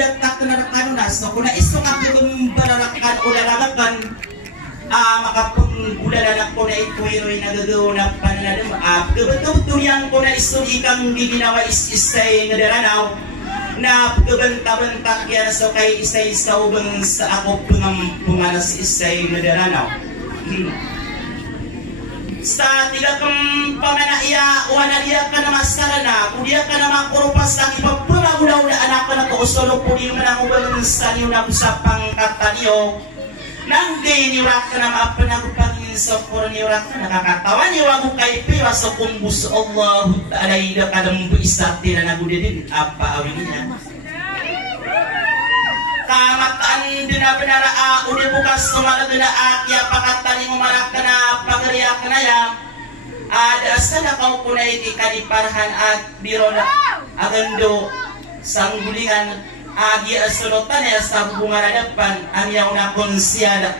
dadak kenarakan nas no kuna iso ka bararakan ulalagan makapagulalanak ko na ito'y nagagawa na pananadam betul-betul yang ko na iso ikang giginawa is-isay ngadaranaw na pagkabanta-bantak yan so kay isa-isa ubang sa ako pumanas isay ngadaranaw sa tiga kang pamanaiya wana dia ka na masarana kudia ka na makurupas ang ipapulagulaw na anak ka na kausolo po di manangubang sa niyo na usapang kataniyo nanggay niwak ka na mapanagpangin sa kuro niwak ka nakakatawa niwag kay piwa sa kumbus Allah alay da kadang buisati na nagudidin apa awin niya kamataan din na pinara uli bukas tumalad na akya pakataling umarak ka na pagariyak na ya ada sa nakaw ko na ikikaliparhan at biro na agando sang gulingan agi asulutan ya sa bunga na depan ang yaw na konsyada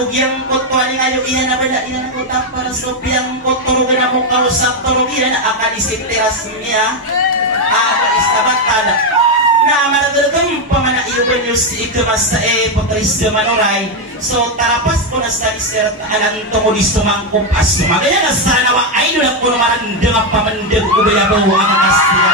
bugyang kotuan ngayo iyan na bala iyan ko para sa piyang koturugan na mo kausap turugian na akalisip teras niya istabatala na maragagam pamana iyo ba niyo si ikamas sa potris de manoray so tarapas ko na sa isert alang tumulis tumangkop as tumagaya na sa nawa ay doon ko naman dengan pamandag ubayabaw ang kastiya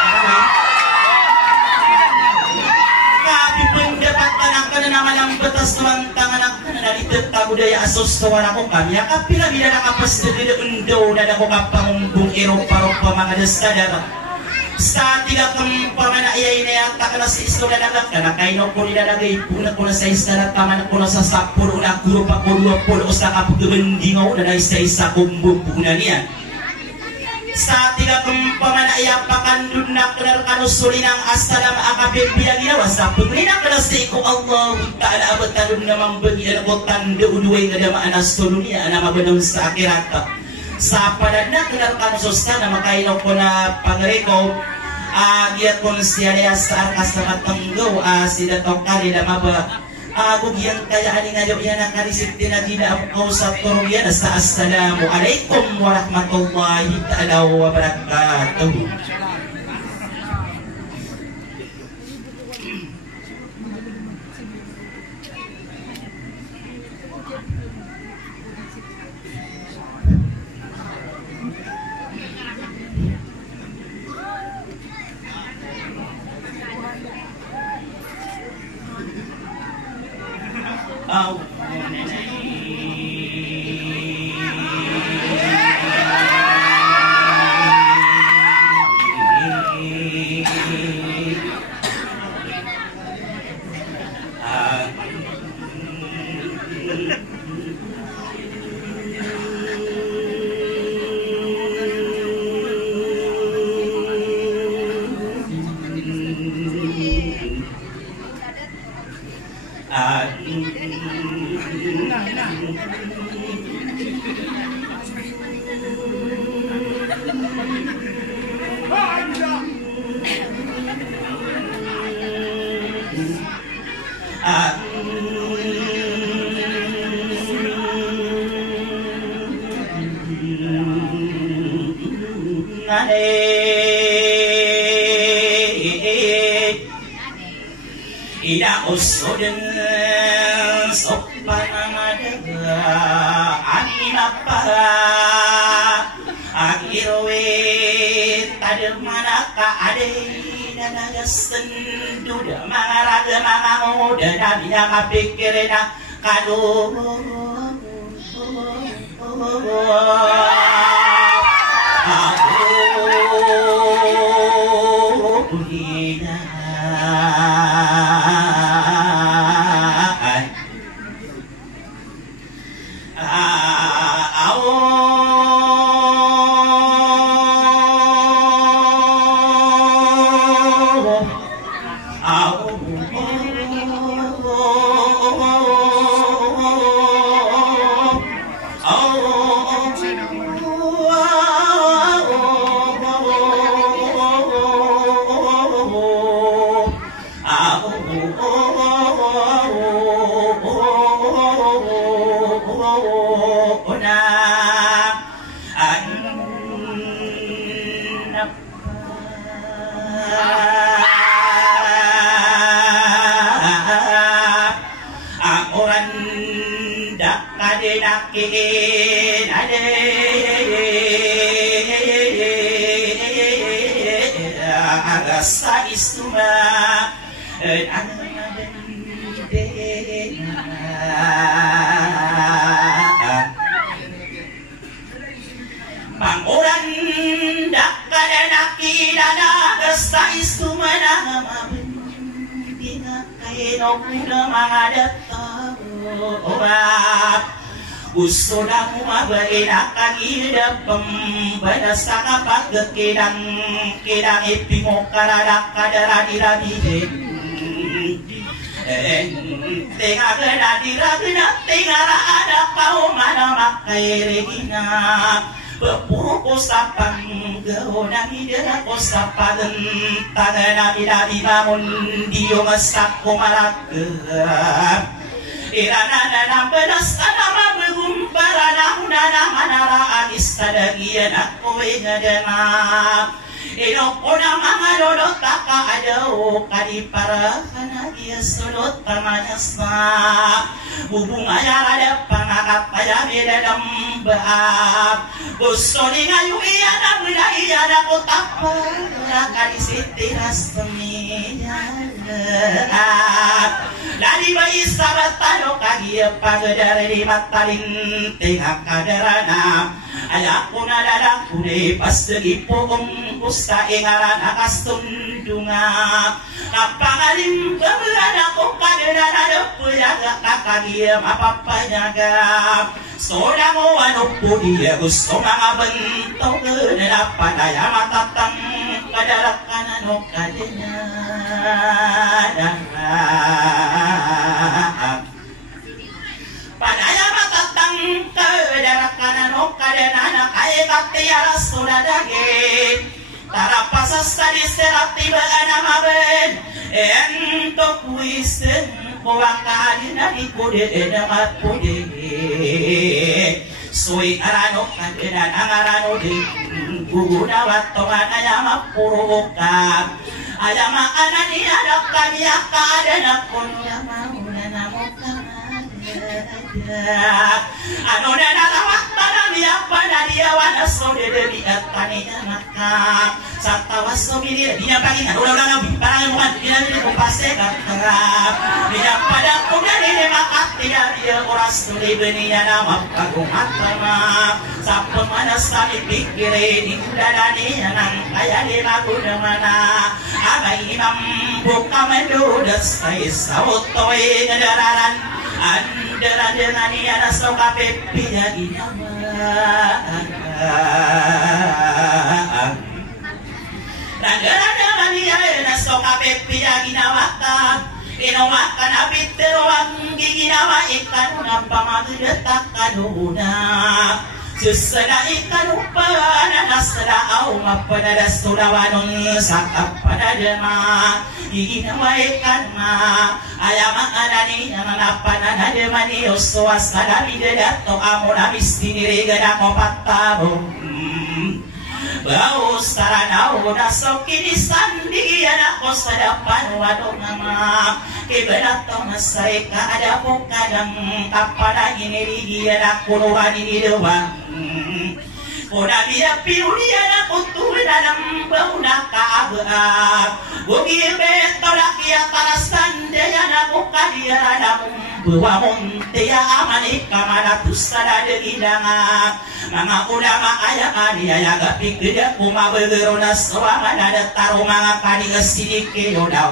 naman ang batas naman tanganak na nalitat ka budaya asos tawara ko kami kapila bila nakapas na dito undo na dako kapangumbong iropa-ropa mga dasadara sa tiga kang pamanayay na yata ka na sa iso na nagak ka na kaino ko nilalagay puna ko na sa istara taman ko na sa sapuro na kuro pa ko luwapol o sa kapagabandingaw na na isa-isa kumbong puna niya sa tiga kang pamanaya pakandun na kenar kanusuli ng asalam akabibiyang ginawa sa pagrinak na sa iko Allah ta'ala abatalun na mambagi na ko tanda uduay nga damaan as tulunia na mabanong sa akirata sa panad na kenar kanususta na makainaw ko na pangreko giyat ko siya niya sa arkas na matanggaw sila tokali na maba bugyang kaya ani ngayon yan ang karisip din na dinaap sa turong yan sa Assalamualaikum warahmatullahi ta'ala wa barakatuh ila usudin sopanamadaga aminapa akirwe tademana ka ade nanagastan duda mangaraga mangamuda nabina kapikirina kado sa istuma panguran dak kada nakidana sa istuma na mabendi kaino kuna mga datawa gusto na umabain akan ida pembadas ka pagkidang kidang ipimo karadak kadaradi-radi tengah geradi-radi tengah ada kau mana makai regina pepuru kosapan gehonang ida kosapan tangan ida bangun dio masak komarak Irana belas nama bergumpara nana manara istadagian aku ingadema inokona mangadodo taka adau kadipara kana dia sudut tamanyasna bubung ayar ada pangakap pada beda dambah busoni ngayu iana beda iana kotapa rakadi siti rasminya dari bayi sabatano kagia pagedare di matalin tengah kaderana ayaku nadada kune pas degi pogong kusta ingaran akas tundunga kapangalim keberada ko kaderana depuyaga kakagia mapapanyaga sodango anupu dia gusto mga bentong kedapan daya matatang kadarakan no kadenya padaya matatang kadarakan no kadena kaya katiara sudadage tarapasas tadi serati bagana maben entok wisen kuwakadina ikude edamat pude sui arano kadena angarano de guguna watongan ayama puruka ayama anani adak kamiya kadena kunya mauna namoka ano na nalawak panamiya panadia wana sode de atani anaka satawa somiri dia pagi kan udah nabi parang bukan dia ni kompase kata dia pada kuda ni makat dia oras tuli benia nama kagung atama sapon mana sami pikire di kudadani nang kaya di lagu mana abai imam buka mendudas sai sawotoi ngedararan andara dengan ia soka pepi jadi nama Nagara dengan ia soka pepi jadi nawaka Inawakan abitero ang giginawa ikan ngapa magdetak kanuna susana ikan upana nasra au mapada surawanun sakap pada dema giginawa ikan ma ayama anani ngapa nana dema ni oswas kadami dedato amuna mistinire gada kopatabo bau saranau nasoki di sandi anak kos hadapan wadong nama kebenato masai ka ada pokadang kapada ini dia nak puluhan ini doang Oda dia piu dia nak kutu dalam bau nak kaabah bugi beto dak ya tarasan dia nak buka dia dalam buah montea amani kamana tusada de idanga mga ulama aya dia ya gapik dia kuma begerona soama ada taru mga kadi sidike oda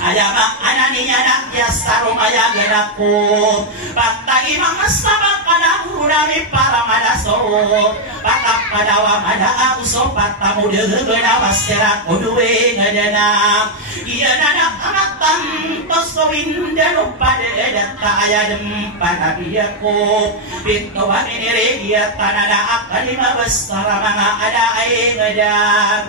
aya ma ananinya nak jasa rumaya geraku patai mga sama kana urami para madaso patak padawa mada uso patamu de gena wasera kodue ngedena iya nanak amatan tosowin dano pada edata aya dempana biako pintu wanire dia tanada akalima besar mga ada ay ngedang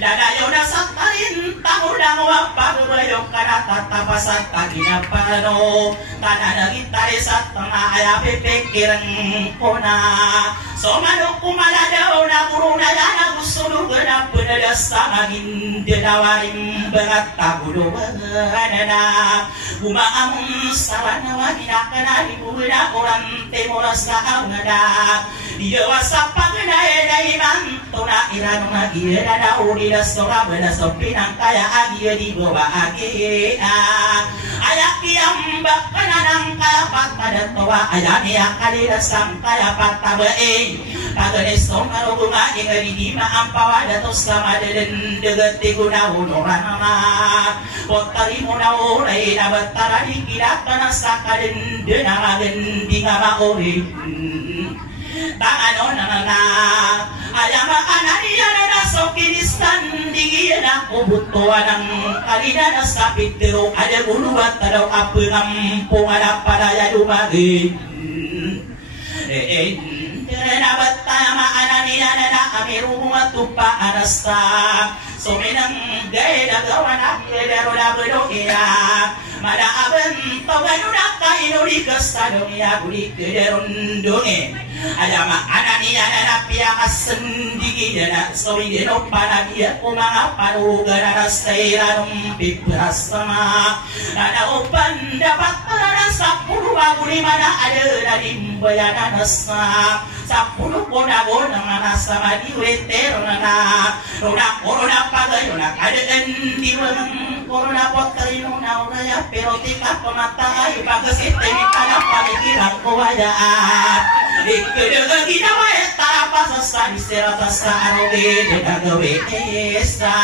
dada yona satarin tangudang wapagbayok kana tatapasan tagina pano tanah nagitari sa tengah ayah pepekirang kona so manok kumaladaw na kuruna yana gusto lugan penadas sama gindinawaring bangat tagudoan na umaamong sarana waginakana di buwina orang temoras na angada diyawa sa pagnae iman tuna iran magiya na uridas tora benas pinang kaya agiya di bawah agiya ayak yang bakana nang kaya patada toa ayani akalidas sang kaya patabae kaganes tongaro bunga ingari di maampawa datos sama deden degeti guna unoran nama potari muna urai nabatara di kilakana sakaden denamagen di ngama ori tangan onana ayama anania na sokinistan digina kubutuan ang kalina na sapitero ada bulubat tadaw apengam ada padaya dumagi nabat tama anania na amiru matupa anasta suminang gaya gawana dero na bedoya mada aben toganuna kaino di kastadong ya guli kederon donge ayama anania na pia kasendigi dana sowi deno panagia kumanga panugana rastairanum piprasama nana upan dapat parana 10 aguli mana ada dari bayana nasa 10 gona-gona mana sama di weter nana corona pagayona kadaan di wanang corona potarino na uraya pero tika pamata ay pagasit ay kana paligiran ko waya ikeda ginawa etara sa diseratas sa aroge de gagawe esa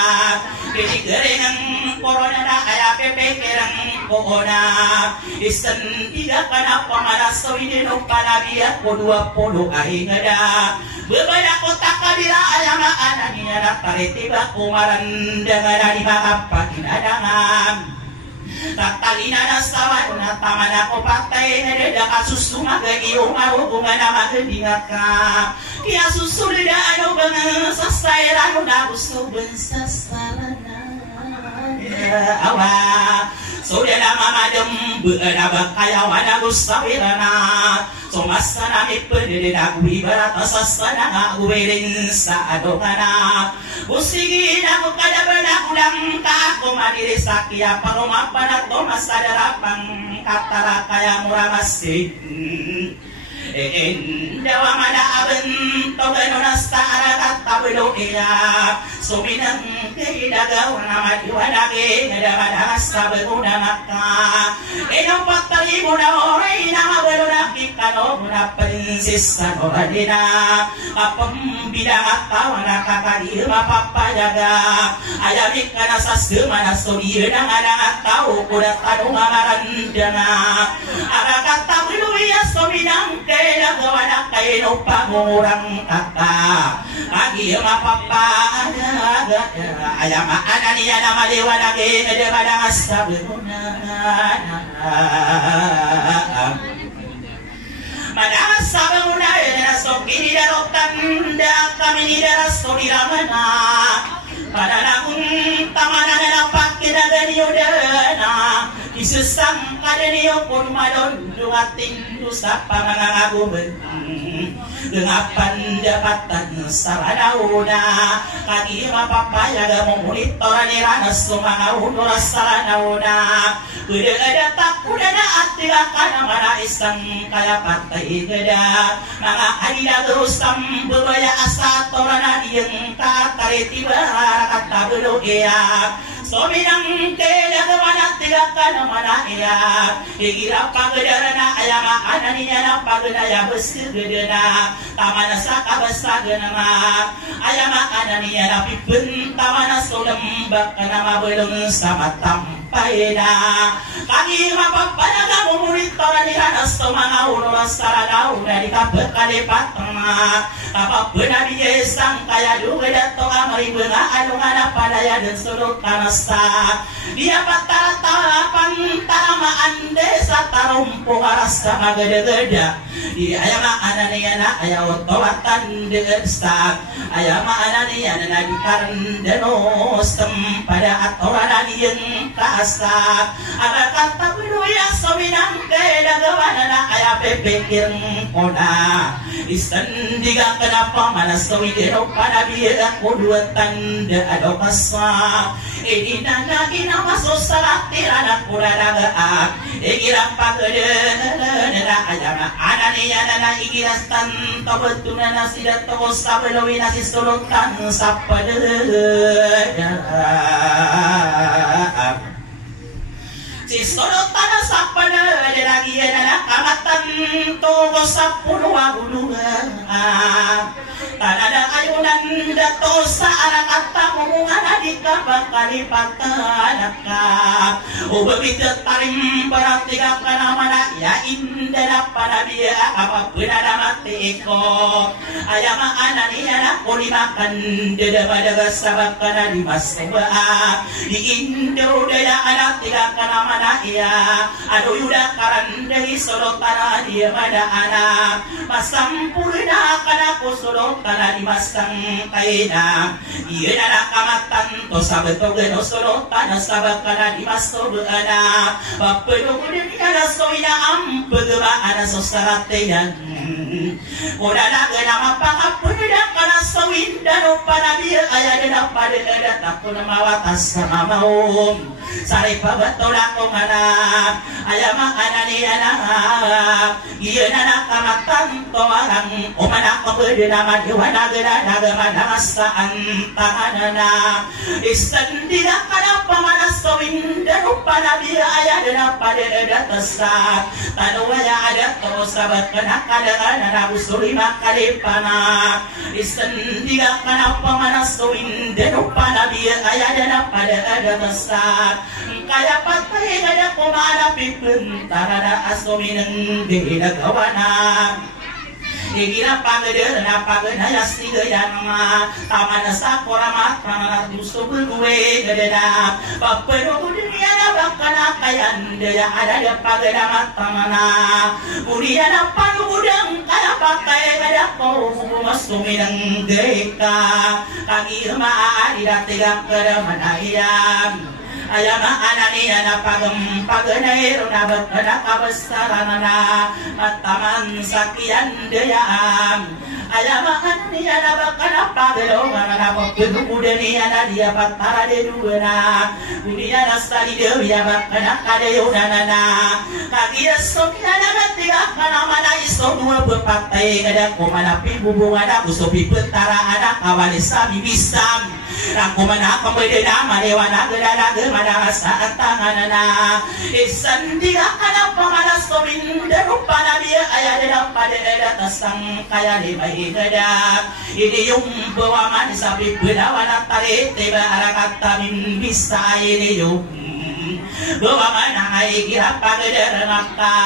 pinigering corona na kaya pepekerang corona isen tiga kana pamalas so idino panabiya ko 20 ay ngada bebaya kota kabila ayama anania na paretiba kumarandangan di makapakin adangan tatalina na sawan na taman ako patay na dada kasus tumagay iyong arugungan na magendingat ka kaya susunod na ano bang sasayran na gusto bang sasarana awa so dia nama madem beana bakaya wana gustawirana so masana mi pedede dagwi barata sasana guwerin sa adokana usigi na ko kada bana ulang ka ko madiri sakia paroma panato masadarapang katara kaya muramasti dewa mana aben togano nasta aragat tabelo iya suminang kidagaw na madiwanagi ngadamadang sabaguna maka ino patali mo na oray na mabalo na kikano mo na prinses na oradina apambidang at tawa na kakadil mapapayaga ayamik ka na sa skuma na story ng alang at tao kudat tanong amarandanga aragat tabelo iya suminang nagawa na kayo pangurang kata agi mapapaga ayama anania na maliwanag na madang sabuna madang sabuna na sokini darotan da kami ni daras soliramana pada nakun tamanan na pakinagan yodana isesang kadeniyo pun madon duatin dusa pangangagubet dengapan dapatan saranauna kaki mapapayaga memonitor nirana sumangauno saranauna kuda ada takuda na atilakan mana isang kaya patay gada mga adida gerusam bebaya asa torana diyeng kataritiba katabulo iya so minang kedagawana tilakan mana iya igira pagdarana ayama ananinya na pagdaya besegedena tamana sakabasagena ayama ananinya na pipun tamana solembak kana mabeleng sama tampa kaina kami mapapalaga mumulit toranihan asto mga uloras saradaw na di kapagkalipat kapag benabiesang kaya dugadat to amay mga alungan na palaya dan sulok kanasta dia pataratapan taramaan desa tarumpo aras sa magada-gada di ayama ananiya na ayaw tawatan degestak ayama ananiya na nagkardenos pada at orananiyang kaastak agakata pinuya sa minang kailagawa na ayaw pepekirang kona istandiga ka na pamanas na widero panabiya ako duwatan da adaw kasak na ginamasos sa latiran at kuradagaan igirang pagdadala na ayama ananiya na igirastan tabatuna na sila to sa balawin na sisulutan sa padadala sisulutan na sa padadala giyan na nakamatan to sa punuwa-gulungan tanada ayunan dato sa arakata kumungan adik ka bakalipatan ka ubabita tarim paratiga ka naman ya indala panabiya kapag pinadamati ko ayama ananiya na kulimakan dadabadaga sabak ka na di masaba di indo daya anatiga ka naman iya ado yuda karandahi solotan dia mada anak masampurna ka na kusulot kana di masang kaina iya na nakamatan to sabato gano solotan sabak kana di masto beana bapedong din kana soina ampegba ana sosarate yan ora na gana mapakapunda kana sowinda no panabiya aya na pada ada takuna mawatas sama maum sare pabatola ko mana ayama ananiya na iya na nakamatan to arang umana ko pwede naman iwana gana nagasaan tanganana istandiga kana pamanas sowinda no panabiya aya na pada ada tasat tanwaya ada to sabat kana kadang na usuli makalipana istandiga kana pamanas sowinda no panabiya aya na pada ada tasat kaya patay na kumanapi punta na asominang ginagawa Igira pagder na pagnayas ni gaya mga tama na sa koramat mga gusto bulguwe gada papero dunia na bakana kayan daya ada dia pagdamat tamana kuria na panudang kaya patay gada ko masuminang geka kagi maaari datigang kada manayam ayama ananiya na paganairo na bakana kabasarana na mataman sakian dayaan ayama ananiya na bakana pagalo na pagpinukudaniya na diya patara de duwana uniya na sali dewiya bakana kadayo na kagiya sokya na matiga kana mana iso dua berpatay kada kumanapi bubungan ako so pipetara anak kawalisa bibisam Aku mana pembeda marewana gedada mana saat tangan na isandiga kana pamanas kawinda rupa nabiya ayada pada ada tasang kaya di bayi gada ini yung bawaman sabi bedawana tarik tiba arakata min bisa ini yung bawaman ay kira pagdera maka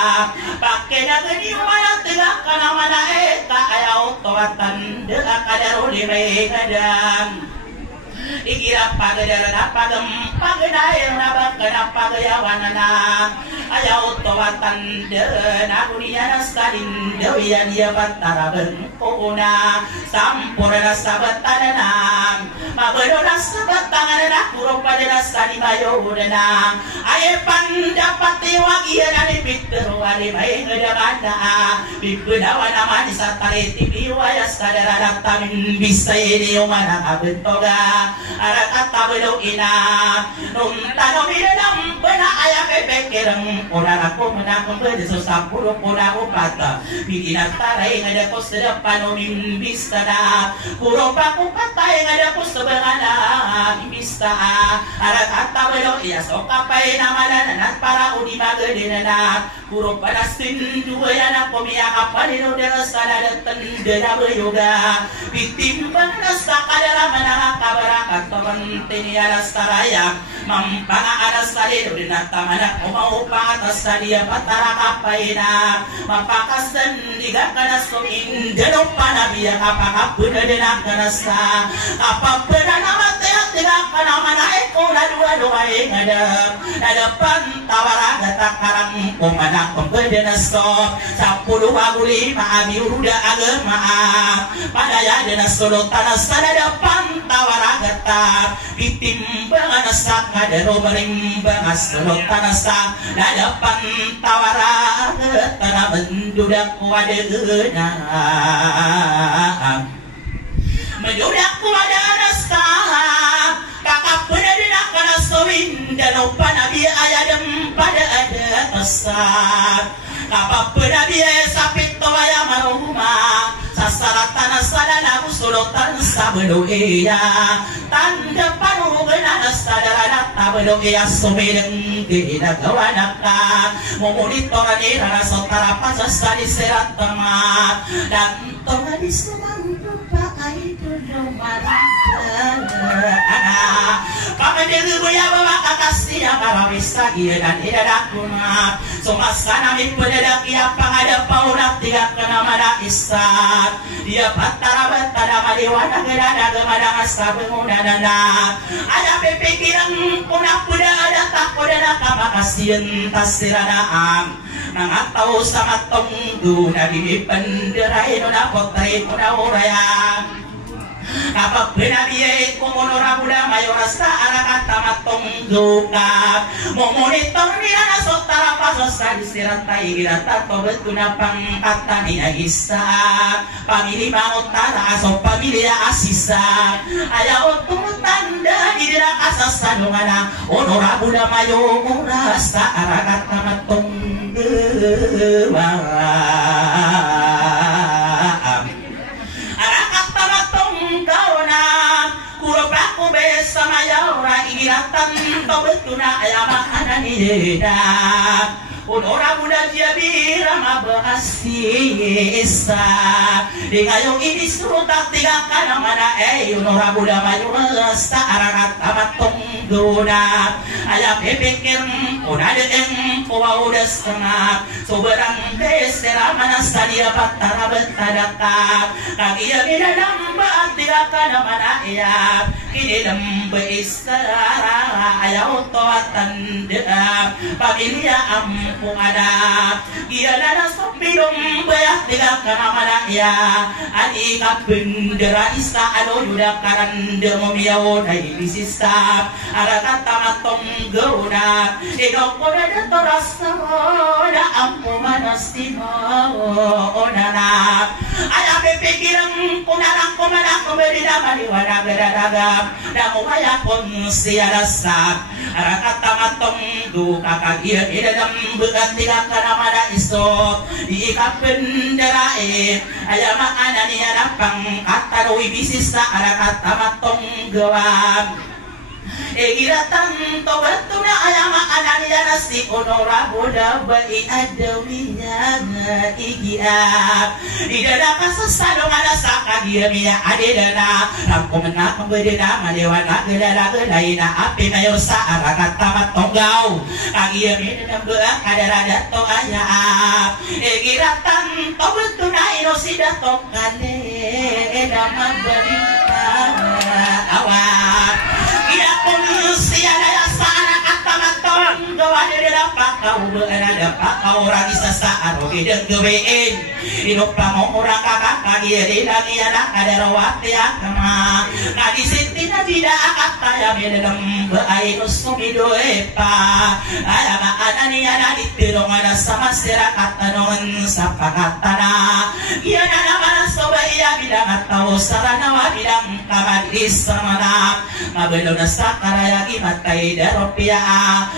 pakai na gani mana tegak kana mana eta ayaw tawatan dega kadaro limay gadang Ikira pagdara na pagdayo na bakana pagayawan na ayaw tawatan na kuliya na salin dawiyan iya bataraban ko na sampura na sabatan na mabado na sabatan na puro pada na salimayo na ay pandapati wagiya na ni Peter wali may ngadaman na bibudawan naman sa tariti biwaya sa daratamin bisay niyo manakabentoga arakata belum ina nung tanong inam bena ayam bebekirang orang aku menakung berdeso sapuluh orang upata bidina tarai ngada ko sedepan umin bisa puro paku kata yang ada ko sebenarnya bisa arakata tabelo iya sokapay naman na para uni magadenana puro padasin dua yana komia kapalino deras kadadatan dena yoga bitimbang nasta kadara mananga kabarakat pamantini aras taraya mampanga aras talido dinata mana umau patas tadia patara kapayna mapakasan diga kanas koming deno panabia kapakapuna dena kanasa kapapena nama tiga kana mana eko na dua ada pantawara takarang komana kompedena stop 10 aguli maabi uruda agama padaya dena solo tanah sada pantawara gata bitimbangan saka dero merimbang solo tanah sa ada pantawara tanah mendudak wadena mendudak wadena sa kakak pada dina kana sawin dan panabi ayadem pada ada asar apa panabi sapit tawaya maruma sasaratan sadana usulutan sabelo iya tanda panu gena sadara tabelo iya somedeng dina gawanaka momonitorani rana sotara pasasari serat tamat dan tongadi semang lupa aido marang pamedegu buya bawa kakasi yang bisa dia dan tidak dakuna sumasana mi pedadak ia pangada paurak tiga kena mana isat dia patara batara maliwana gerada gemada asa bengunana ada pikiran punah puda ada takodana kama kasian tasirana nangatau sama tongdu nabi penderai nona potrai puna urayang kapag pinabiye kumunura buda mayorasta anak tamatong duka momonitor nila na sotara pasos sa disirantai girata tobet kuna pangkata ni isa pamili mangutara aso pamilya asisa ayaw tumutanda dira kasasanungana onora buda mayorasta anak tamatong duka sama yaura igiratan tobetuna ayama ananida Unora muda dia birama bahasisa Dingayong ini surutak tiga kana mana Unora muda mayurasta ararat amatong duna Ayap epikir unade kuwa udah setengah Soberang besera mana sadia patara betadaka Kagia bina namba tiga kana mana Kini lembe isara ayaw toatan deap Pamilya ampung ada Ia nana sopidong bayah tiga kana ya Adi kapendera isa alo yuda karande momiyaw na ibisisa Ara kata matong gauna Idoko na datorasa na ampung manastimo onana Ayaw pipikirang kunarang kumanang kumerida maliwana beradaga dan upaya pun siada sab kata matong duka kagia di dalam bekat tiga kana mada iso di kapendera ayama anani adapang kata doi bisisa kata matong gawam Egiratan tobatuna ayama ananiya nasi onora boda bai adawiya igiap idana kasasado ngada sakagia miya adedana ramkomena pembedena madewana gedara gedaina api mayor saara kata matonggau kagia miya beak kadarada to ayaap egiratan tobatuna inosida tokane edama berita awak Ia pun siada yang sana kata matong Gawa dia dapat kau berada kau orang bisa saat Oke dan kewein Hidup kamu orang kakak Kaki dia lagi anak ada rawat ya kama Kaki siti na tidak kata ya dalam berai usumi doepa Ayah ada ni ada di tirong ada sama sira kata non sapa kata na Ia nana mana soba ia bidang atau sarana wa bidang kamar di samana Ngabelo na sakara yagi matay daropia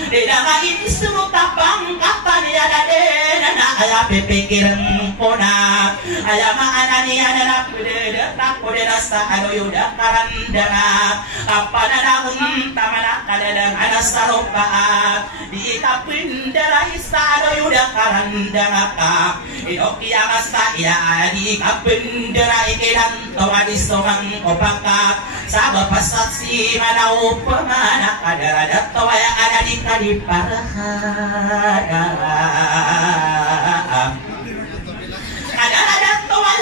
Dedanga ini suruh tapang kata niya dade na na aya pipikiran ko na aya maananiya na napudeda napudeda sa ano yuda karandana kapana na tama na kadadang anas sa rupa di kapindara isa ano yuda karandana ka inokiya masa iya di kapindara ikilan tawa di somang opaka sa bapasat si manaw pamana kadaradat tawa yang ada di kadiparahan kadaradat tawa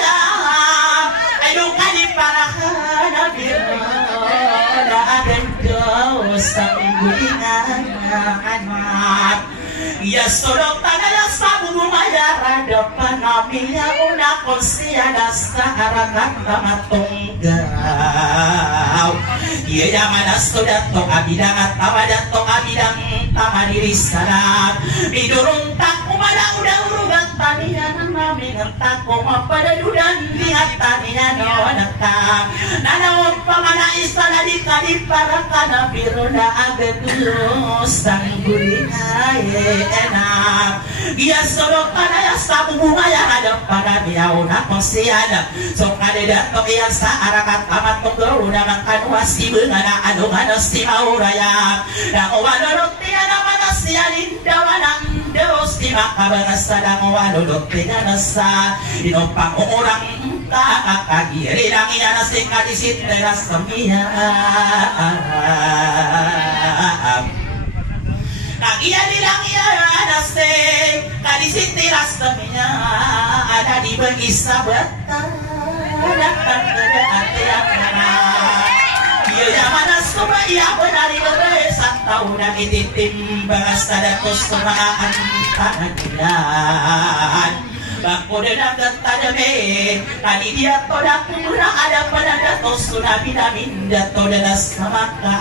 ayo kadiparahan abirana adan dosa inggulingan anak ya sodok tanaya sabu mayara depan namiya una konsia dasa arakan tamatunggaw iya yamana sodato abidang at tawadat to abidang tamadiri sanat bidurung taku mada udah urugan tanian namin ang tako mapadadudan lihat tanian no naka nanawag pamana isa na di kadiparakan biruna agadulus sang gulinay enak dia sorok kanaya sa bunga yang ada pada dia una konsiana so kadeda to iyan sa arakat amat tunggu una makan wasi bengana anu si mauraya dan owadorok tiada manasi alinda wanang dos di makabangasa dan owadorok tiada sa inopang orang kakakagiri lang iyan si kadisit teras semia Kagiya nilang iyanase kadisit teras semia ada di begisa bata datang ke hati yang mana dia zaman semua ia benar benar santau dan ititim bahasa datus semaan tangan bangko dan ketadame tadi dia todak kurang ada pada datus sudah binamin dato dan samaka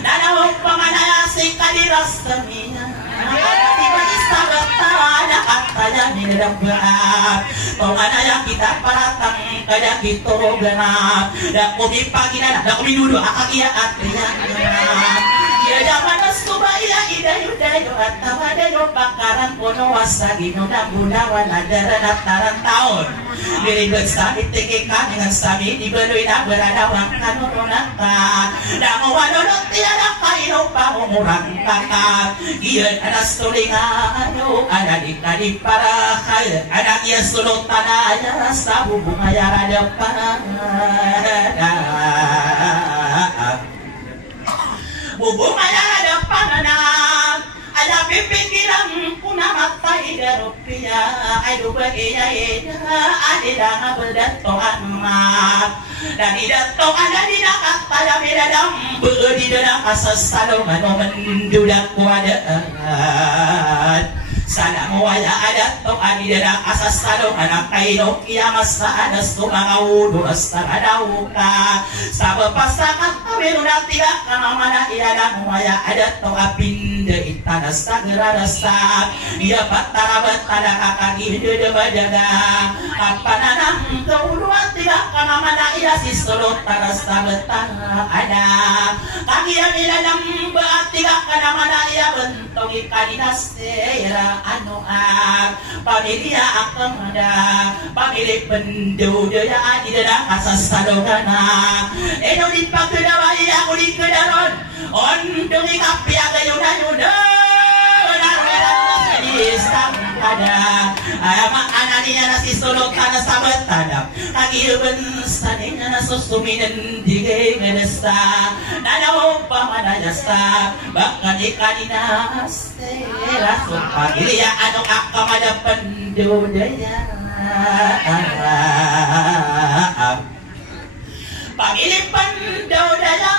nana pamana sing kadiras semia ada di begisa bata ada katanya nidabak pamana yang kita paratang kada kita roganap dak kopi pagi na dak kopi dulu akak iya atriya ya zaman subaya idayu dayu atawa dayu bakaran kono wasagi no nabunawan adaran ataran tahun diribet sami tekekan dengan sami diberui na berada wakan nonaka dan wadono tiada kaino pamurang kakak iya ada stulingano ada di kadiparahan ada iya suluk tanahnya sabu bunga yang ada pada bubung ada pananan ada pipikiran puna mata ida rupiah aduh baginya ada dana berdatoan mat dan idatong ada di nakat pada bedadam di dalam asas salongan mendudak kuadaan sana waya ada to ani dana asas salong anak kaino kiamas ada sumangau dosa adauka sabab pasangan kawiruna tidak kana mana iada waya ada to apinde itana sagera rasa dia patara batara kakak ide bajaga apa nanang keuluan tidak kana mana ia si solo tarasa betana ada kaki yang dalam baat tidak kana mana ia bentuk ikadinas era anu pamilya akam ada pamilya pendudaya di dalam asas salogana eno di pagdawa iya aku di kedaron on demi kapi agayuna yuda ada ama ananinya nasi solo kana sabat ada kaki benstaninya nasusuminan dige ngedesta nana pamana jasa bahkan ikadina langsung pagilya anu akam ada pendudaya pagilya pendudaya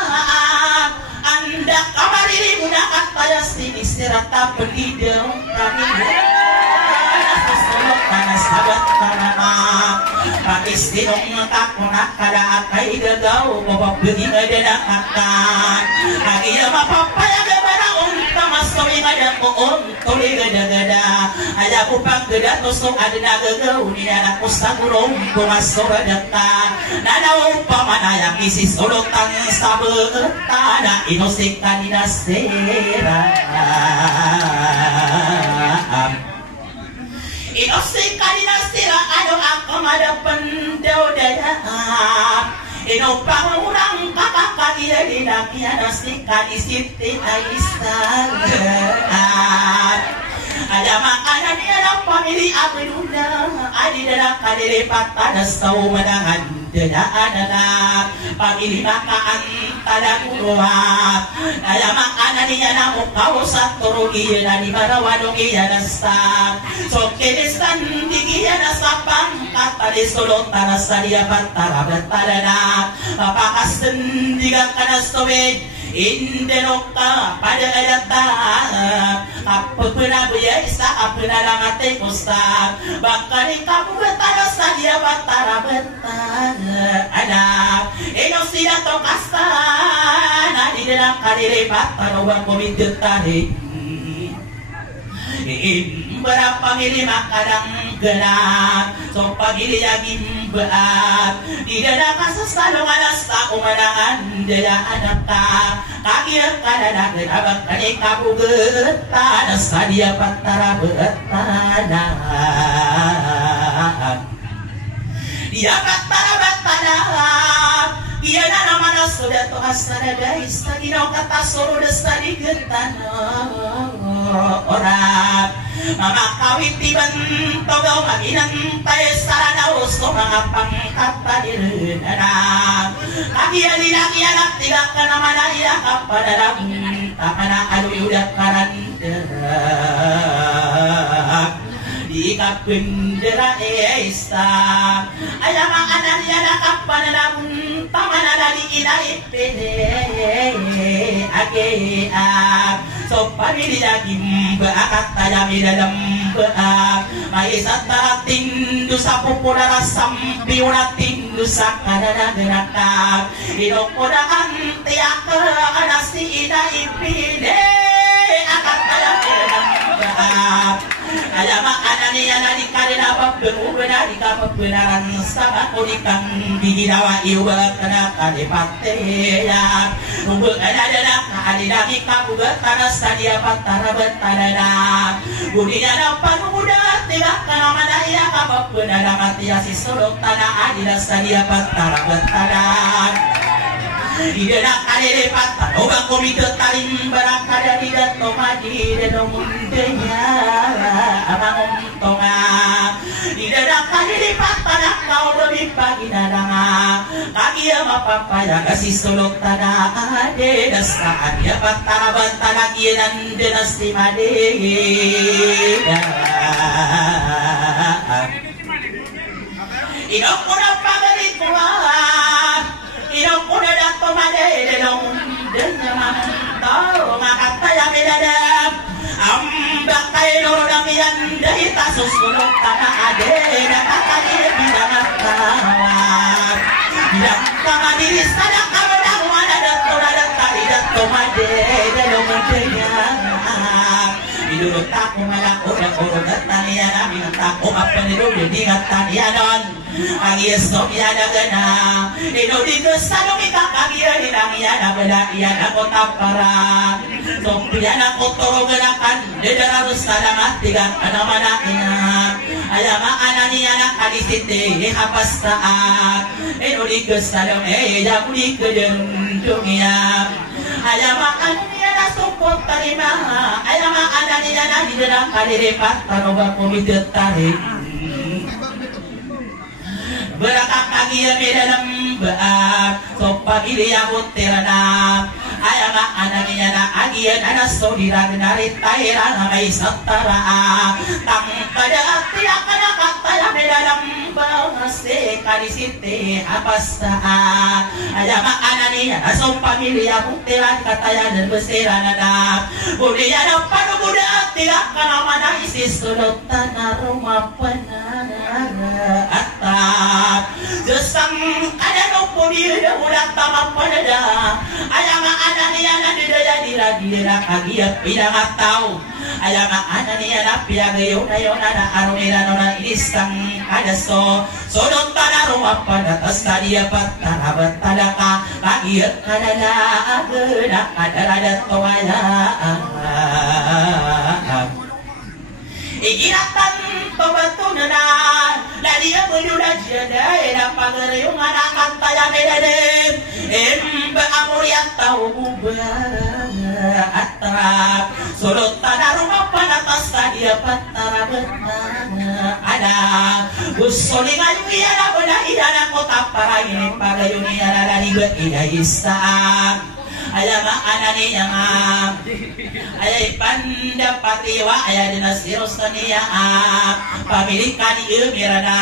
anda kamari gunakan payasti istirahat berhidung kami karena sahabat karena pakistinong takuna kada akai gagau babak beli ada akan lagi ya mapapaya gabara unta masowi ada koon tuli gada-gada aja upang gada tusuk ada nagagau ni anak kusagurong kumasora datang nana upamana yang isi solotan sabetana inosik kanina sera Inosik kalinastira ano akong adapan daya ino pangurang kakakagiyalilang iyanasik kalisiti aistan Alamak anak niya ng pamilya Abinuna Adi na lang kalilipat Tanas sa umanangan Dadaan na pamilya makaan Talaguruha Alamak anak niya ng ukaw Sa turugi na ni Marawanong iyanasta So kinistan Digiyan na sa pangkatalisulong Tanas sa niya Pantarabat na Mapakasandigan ka na suwig Indenokka pada adata apapuna buya isa apuna lamate kosta bakali kamu betara sadia batara betara ada eno sila to kasta na di dalam kadire batara wa komite tarik berapa mili makadang gerak so pagili yagim beat di dalam kasasalong alas tak umanangan daya anak tak kagiat kadang abang kani kabu getana sadia patara betana dia batara dia nana mana sudah to asana guys tadi no kata suruh destari getana orang mama kawit tiban togaw maginang tayo sarana usto mga pangkapadirin anak kagiyan anak tiga ka naman na ilakap padalang takana aluyudak karanda di kapindera esta ayam anak niya nakapadalang tamana lagi inaipede akeak so pamilya gimba akataya dalam beak may satara tindu sa pupura sampi una tindu sa kanana gerakak inokura antiak anasi ina ipine akataya dalam beak alama ananiya na di kalina pagbenubena di kapagbenaran sa kunikang diginawa iwa kana kalipateya nunggu ada alilagi kabugat tanas sadia patara betana budinya dapat muda tiga kana manaya kapagbenara matia sisulok tanah adila sadia patara betana Ida kalilipat obang komite talim barakada di dato madi dan mundenya abang untonga Ida kalilipat pada kau lebih pagi nadanga kaki ama papaya kasih sulok tanah ade dasaan ya patara bantana kian dinasti made Inok pura pagari kuat Inok pura dato made denong denyamang tau makataya medadam ambak kay norodamian dahi tasus sulok tanah ade nakakali bidang tawar bidang kamadi sadang kawadang mana dato tali dato made denong denyamang Idurut aku malako na korogat taniya namin ang tako kapanido dingat taniyanon ang iyesto iyana gana inudito sa nung ikakagiya hinang iyana bala iyana ko tapara so iyana ko torogan dedararus salamat tigang anamana ina ayama ananiya na kalisite hapas taat inudito sa nung yamuli kedendong iyam ayama ananiya support tarima ayam anak ni anak di dalam kalilipat taroba komite tarik berakak kaki yang dalam baak so pagi dia butirana ayam anak ni anak agian anak saudara dari Thailand may satara tang pada hati akan kata yang dalam bahasa kalisite apa saat ayam anak ni anak so pamilya butiran kata yang bersera anak budiya na panubuda tidak kana mana isis sulok tanah rumah penara atap jesang ada no pudiya udah tamam panada ayam anak ni anak didaya dira kagiat pidang atau ayam anak ni anak piagayo na arumira nona inisang ada sodot tanah rumah pada tas tadi apa tanah betalaka kagiat kadala agena kadala toaya igiratan pabatunan dia menuda jadai na pagariung anak kantaya medadem emba amuriat tau atrap sulot tanah rumah panatas dia patara betana ada usuli ngayu iana beda idana kota para ini pagayung iana dari beida istaan ayah ma anani yang ayah panda patiwa ayah dinasiros tania pamilik kani mirana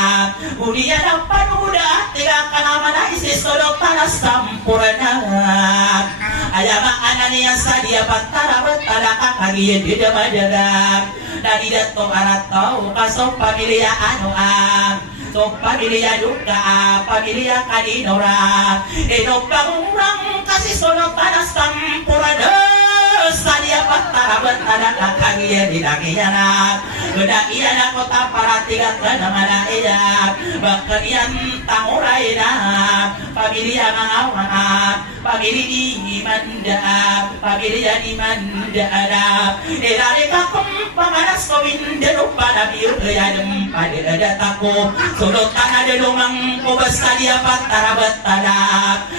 udia dapat muda tiga kana mana isi sodok tanah sampurna ayah ma anani yang sadia pantara betala kakagi di damadagam dari dato aratau kasau pamilia anu so pamilya duka pamilya kadinora eno pangurang kasih sono panas sampurna sadia patara betana kakangiya dinangiyana beda iyana kota para tiga kana mana iya bakarian tanguraina pamilya mangawana pamili imanda pamilya imanda ada elare kakum pamanas kawindero pada biru yadem pada ada takut sodot tanah de lumang kobas sadia patara betana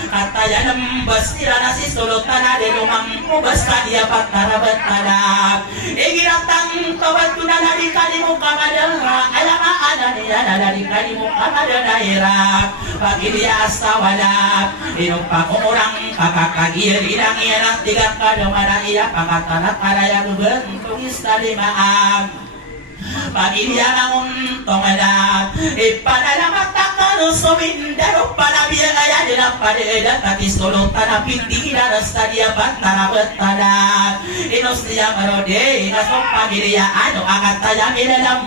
kata yadem basira nasi sodot tanah de lumang kobas sadia patara betana egiratang kabatuna dari kalimu kamada alama ada dari kalimu kamada daerah pagi dia asawala inumpang orang kakak kagir idang ialah tiga kadamana iya pakatana karaya bentuk istali maaf pagi dia bangun tongada pada mata kalau sowindaro pada biar ayah dalam pada edat tapi solo tanah pinti dan stadia bantara betana inos dia merode kasop pagi dia anu angkat tajam dalam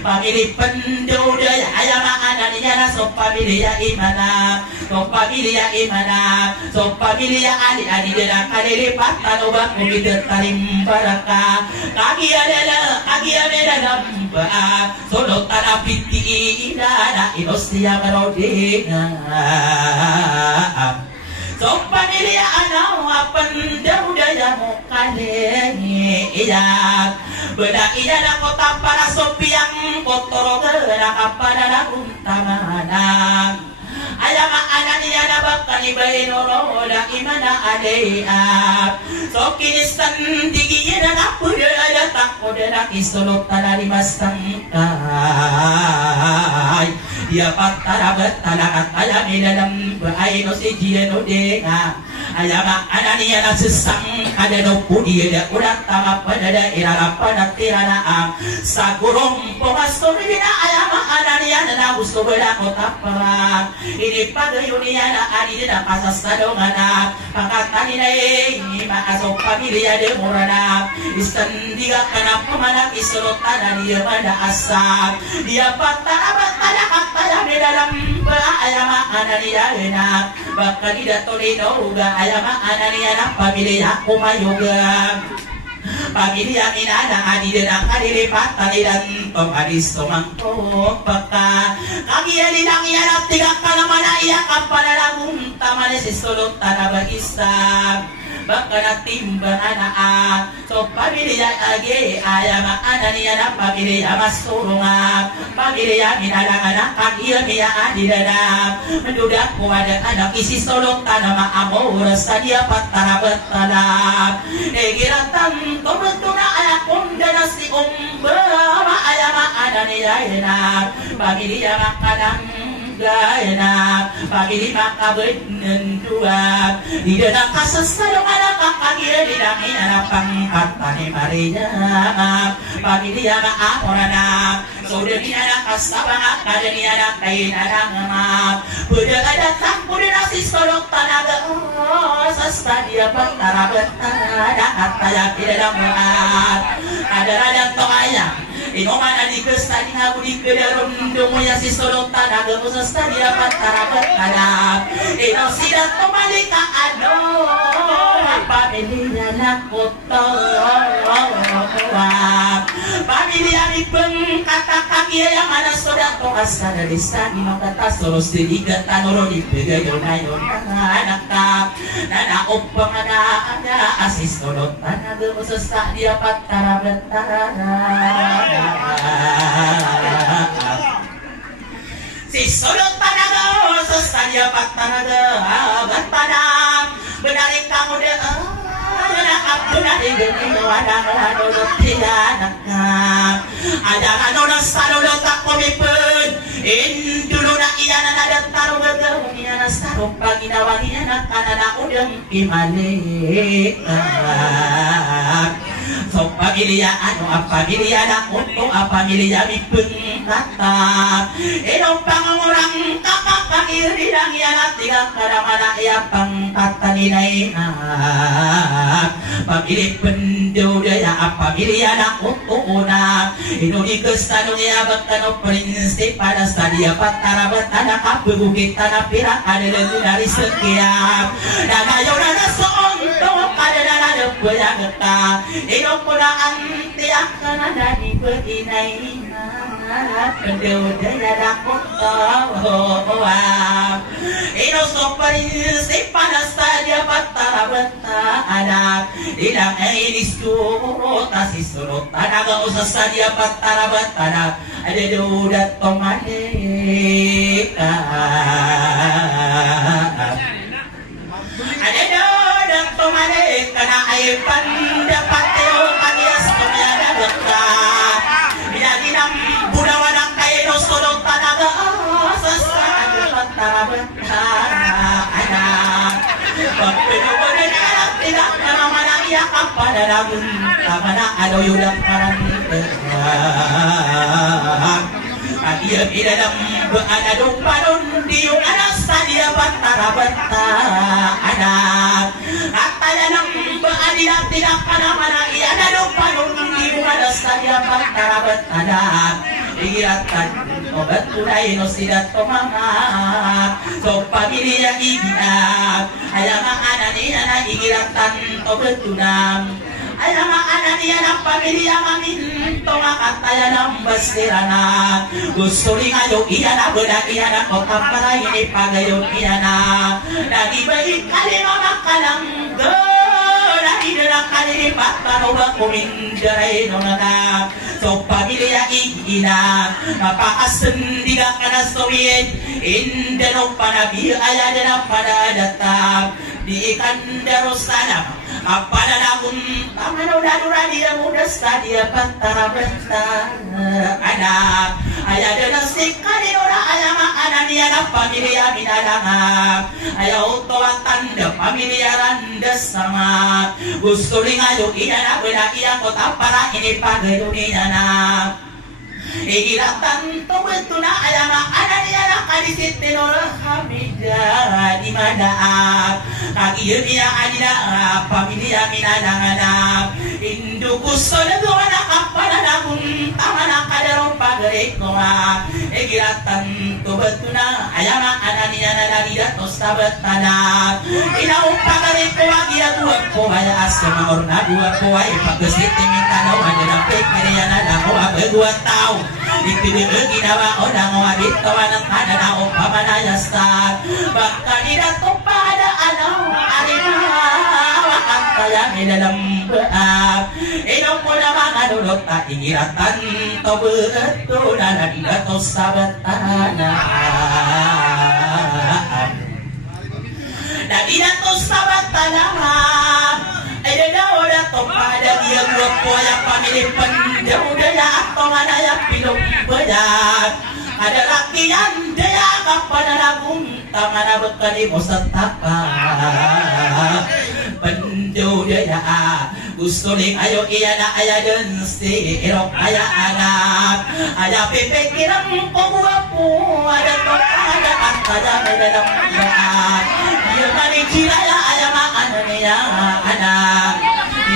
pamili penduda ayah mana dia nasop pamili ya imana so pamili ya adi dalam kali lipat obak mungkin tarim baraka kaki ada dalam solo tanah pinti idana inos dia merode so pamili ya anu penduda ya mukane iya beda iya na kota para sopi yang kotor gerak pada lagun tamanang ayah ma anani ada bakal ibain oroda imana adea so kini sendiri dan aku ada takut dan kisolok tanah di masangkai dia patara betala kataya di dalam baino si jieno denga ayah ma anani ada sesang ada nopu dia ada udah tama pada daerah pada tirana sagurong pomastor bina ayah ma anani ada nagus beda kota perang ini pagayuni ada adi di pasas sadongana pakatani ini makasok pamilya de morana istandiga kana pemana isolota dari pada asap dia patara batara kataya di dalam ayah ma anani ada bakal tidak tolino uga ayah ma anani ada pamilya kumayoga pamilya minada adi dan kadilipat dan tomadis tomangko peka kami alinang iyanap tiga kalamana iya kapala lagung tamane sisolot tanah bagisam bakana timbang anak so pamilya age ayah ma anani ada pamilya masurunga pamilya minada anak kagia miya adi dan mendudak kuada anak isi solot tanah ma amor sadia patara betala egiratang tobetuna ayah konda nasi umbama ayah ma anani ayah pamilya makadang gayana pamili makabenen dua di dalam kasus sadong anak kakak di dalam anak pangkatane marinya pamili anak orana sudah di anak kasabang ada di anak kain anak ngap udah ada tampur nasi solok tanaga sasta dia pantara betana ada ya di dalam ada toaya ino mana di kestadi habu di kedarum domo ya si solok tanaga musasta dia pantara betana ino sidat tomalika ano pamilya na kotor pamilya ipeng kata kaki yang ada soda to asana desa di kata solos di tanuro di pegayon ayon anak kap nana opang ada asis tolot tanah gemusesak dia patara betara si solot tanah gemusesak dia patara betara benarik kamu deh benar ini wadah dulu tidak nak ada kanora sarolo tak komipun indulu nak iya nada taruh gagau iya na sarung pagi nawangi anak kanana udang imalik so pamilya ano ang pamilya na untuk ang pamilya mipun kata edong pangurang kapakakiri lang yan at tigang karamana iya pang kataninay na pamilya pendo daya ang pamilya na untuk una inunikas tanong iya bagtano prinsipe pada stadia patarabat anak kapagugit na pirang adalang dari sekian na ngayon na nasoon to kadala na nagpuyang ka edong kuraan tiyak ka na dani pag-inay pendudaya dakot inusok pa rin si panastadia patarabata anak ilang inis ko tasisunod tanaga usasadia patarabata anak ada dudat tomalik ada dudat tomalik kana ay pandapat teo kanias kumyada baka binaginang budawan kayo sulong tanaga sasaan patarabata anak pagpinukunin na anak tidak naman ang iyakang pananagun tama na ano yun ang paramitan ang iyang inanang anadong panon di yung anak sa niya patarabata anak at tayo ng baanilang tinaka naman ang iyan anadong panon di yung anak sa niya patarabata anak iyatan obat tunay no sila tumama so pamilya iginap ayaw mga ananiya na igiratan obat tunam ayaw mga ananiya ng pamilya maminto nga kataya ng basirana gusto rin ayaw iyan na bada iyan na kotang para inipagayon iyan na nagibalik kalima makalanggo nagidala kalilipat panuwa kumindaray no na so pamilya igina mapakasendiga ka na sawin indano panabi ayada na panadatap di ikandaro sana apananagun tamanaw na duraniya muna sa diya pantarabenta anak ayada na si kaninura ayama ananiya na pamilya minalangap ayaw to ang tanda pamilya randa sama gusto rin ayaw iyan na iya ko para inipagayo niya na igilatan to beto na ayama ananiya na kalisit tinura hamida di madaap kagiyo niya adina pamilya minalanganap Indo gusto na doon nakapananakong tama na kadarong pagarik ko igilatan to beto na ayama ananiya na lalida to sabat tanap inaong pagarik ko agiyaguan ko ay aso maorna buwan ko ay pagkasit timintanaw ano ng pekariya na lang ko abagwan tao Ikibigil ginawa o nang wadit tawa ng kanana o pamanayastan baka nila to pada anaw arimawa ang kaya nilalambaab inong ko na mga nunod na ingiratan to beto na nalila to sabatana nalila to sabatana ay dalawa na to pada giyagwa po ay pamilipan daya atau mana yang pilih banyak ada rakyat daya kapan nabung tamana bekali mosatapa penjauh daya gusto ning ayo iya na aya den si irok aya anak ada pipikiran ko guwapo ada ada kata dalam dia mani kiraya aya makan niya anak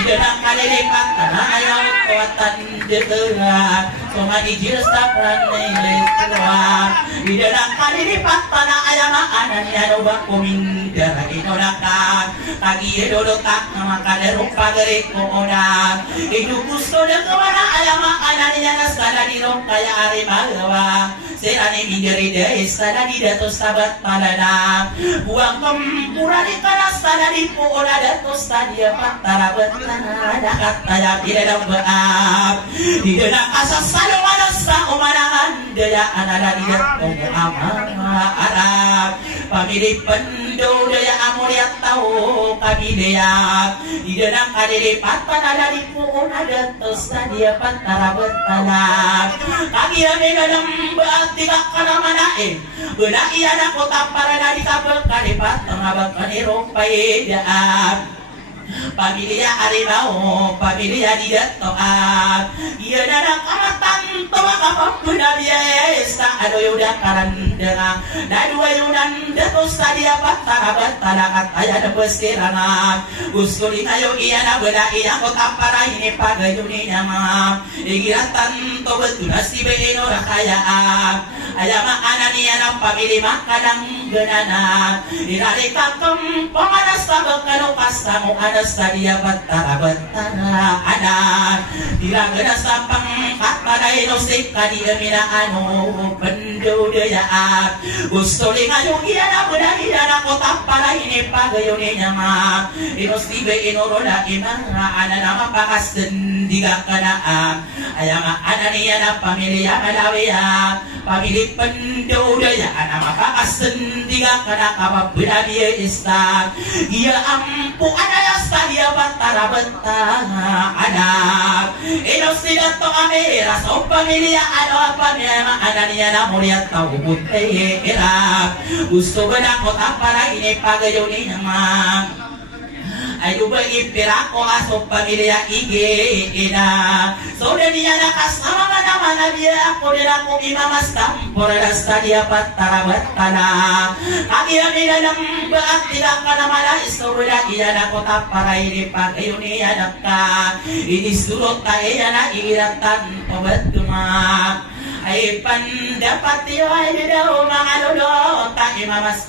tidak kalilipat karena ayaw kuatan dekerat Soma ijir sapran nilai keluar tidak kalilipat karena ayaw maanan ya doba kumin dara inonakan kagi dodotak nama kaderung pagere ko onak itu gusto na kemana ayam ananinya nasada di rong kaya ari magawa serani minggeri deh sada di datos sabat palana buang kempura di kanas sada di pola datos sadia patara betana dakat taya tidak dambaab di denak asas salo manasa omanahan daya anada di datong amara arab pamilih pendo daya amuriat tahu kami daya di denak kadere patana di pola datos sadia patara betana kami ame dalam tiga kana manae beuna iya na kota parana di kabel kadipat tengah bakani rompai daan pamilya arimau pamilya di datoat iya dana kamatan toa kapapuna biasa ado yuda karandera na dua yunan datos sadia patara batara kataya da pesirana usuli kayo iya na beuna iya kota para ini pagayuni nyama igiratan to betul nasibe ino rakayaan ayama anania na pamili makadang genana dirari kakem pamanas sabakano kasamu sadia batara batara ada bila gena sampang pada inosik kadi emina anu pendo daya gusto lingayo iya beuna iya kota para ini pagayone nyama inosibe inoroda imanga ana nama pakas diga kana ayama anania na pamilya malawya pamilih pendo daya ana pakas diga kana kababuna biye istan iya ampu ada sadia batara betana ada inosida to amera so pamilya ano pamema anania na mulia tau butte era gusto beda kota para ini pagayoni nama ayo bagi pirako aso pamilya ige ina so denia na kasama mana dia ako dira ko imamas tampor rasta dia patara batana kagi amina nang baat tidak kana mana isobra iya na kota para ini pagayoni anaka ini surut kaya na iratan pabatuma ay pandapati ay daw mga lolo ta imamas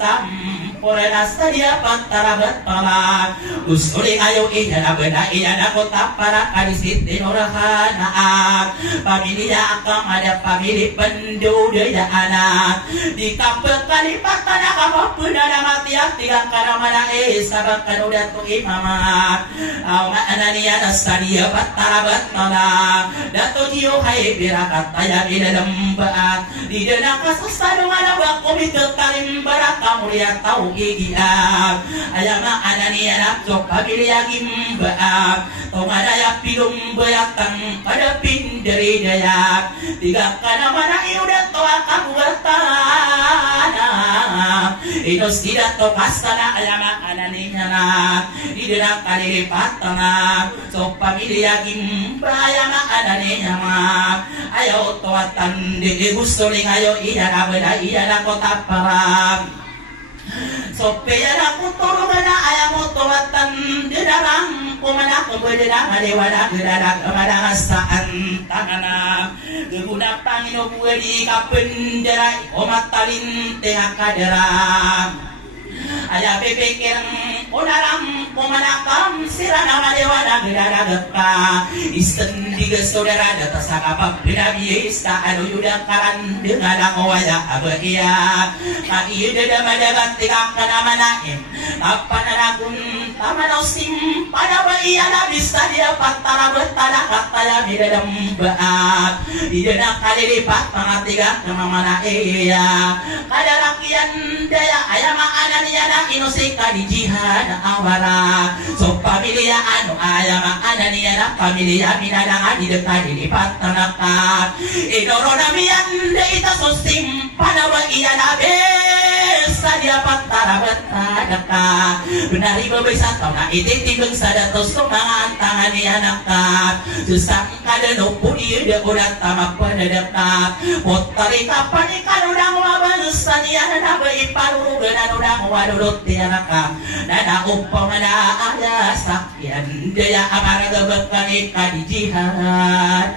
Porena sadia pantara batala usuli ayo iya na bena iya na kota para kadisit dinurahana pamilya akam ada pamilih pendo daya anak di kapel kalipatan akamapuna na matiak tiga kana mana sabang kanudat to imama awna anania na sadia pantara batala dato jiyo hai birakat taya bidalemba di dana kasasadungan abak komite kalimbarak kamulia tau igiab ayama anania nakso pamilya gimbaab tomadaya pilum bayakang pada pinderi daya tiga kana mana iudat toa kabuatana inos tidak to pastana ayama anania na di dana kalipatana so pamilya gimbayama anania ma ayo toatan di gusto ling ayo iya na beda iya na kota parang Sopaya na kutulungan na ayam utawatan didarang kumana kumudina maliwala didarang amadasaan tangana guna pangino buwedi kapendera omatalin tengah kaderang ayah bebekirang unaram kumanakam sirana maliwala didaragaka istendi saudara data sakapa binabiista anu yuda karan dengan awaya abaya kaki dada madagat tiga kana manain apa naragun tamanosim pada bayi ada bisa dia patara betara kataya bidadam baat di dana kali lipat tengah tiga nama mana iya kada rakian daya ayama anania na inosika di jihad awara so pamilya anu ayama anania na pamilya minadang di dekat di lipat tanaka inoro namian deita sosim pada bayi ada sadia patara betadaka benari bebesa tau na ititibeng sadatos kumangan tangani anaka susang kada nupuni dia udah tamak pendedekat potari kapan ikan udang waban sania na beiparu genan udang wadudut tianaka nana upamana ada sakyan dia amara gebekkan ikan di jihad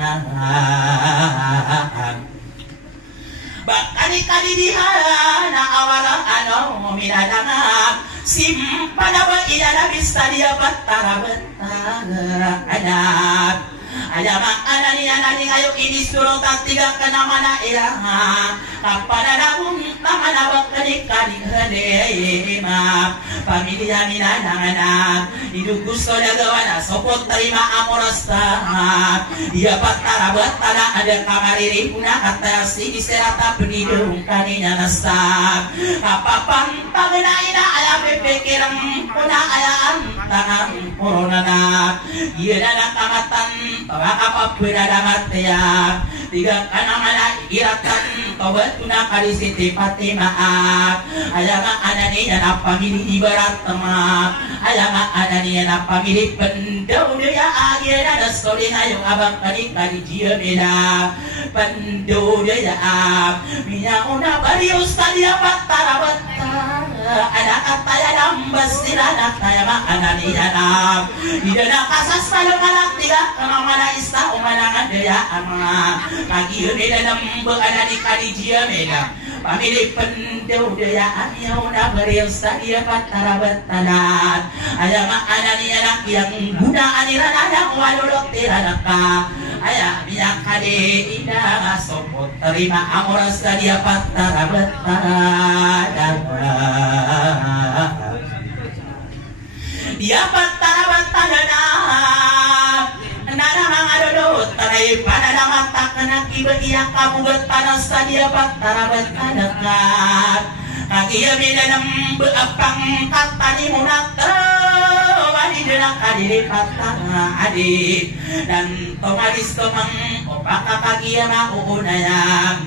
bakani kali dihana awalang ano minadangak simpan ba iya labis tadi batara anak ayam anani anani ayo ini suruh tak tiga kena mana ya kapan nabung mana bakal kali ma pamilya minanang hidup gusto na gawana sopot terima amorasta dia batara ada kamariri puna kata si diserata penidung kaninya nasta kapapang panginaina ayam pepekirang puna ayam tangan corona na iya na kamatan kapapun ada matya tiga kanamana iratan tobat tuna kali siti pati maaf ayama anani yana pamili ibarat temak ayama anani yana pamili pendau dia akhirnya ada soli ngayong abang kali dia beda pendau dia minyak una barius tadi apa tarabat ada kata ya dambas tidak kaya anani yana tidak nak kasas kalau malah tiga kanamana ista umanangan dia ama kaki beda nambah ada di kali dia beda pamilih pendau dia ayaw na barius tadi apa tarabat talat ayam anani anak yang guna aniran anak walulok tiranak ka ayah minyak kade indah sopot terima amoras tadi apa tarabat talat dia patarabat talat nana mangadodot taray pada mata kena kiba iya kabugat panas tadi apa tarabat talat kaki beda nam beapang katani munatra wali denak kadiri patang adik dan tomaris tomang opaka kaki mau unayam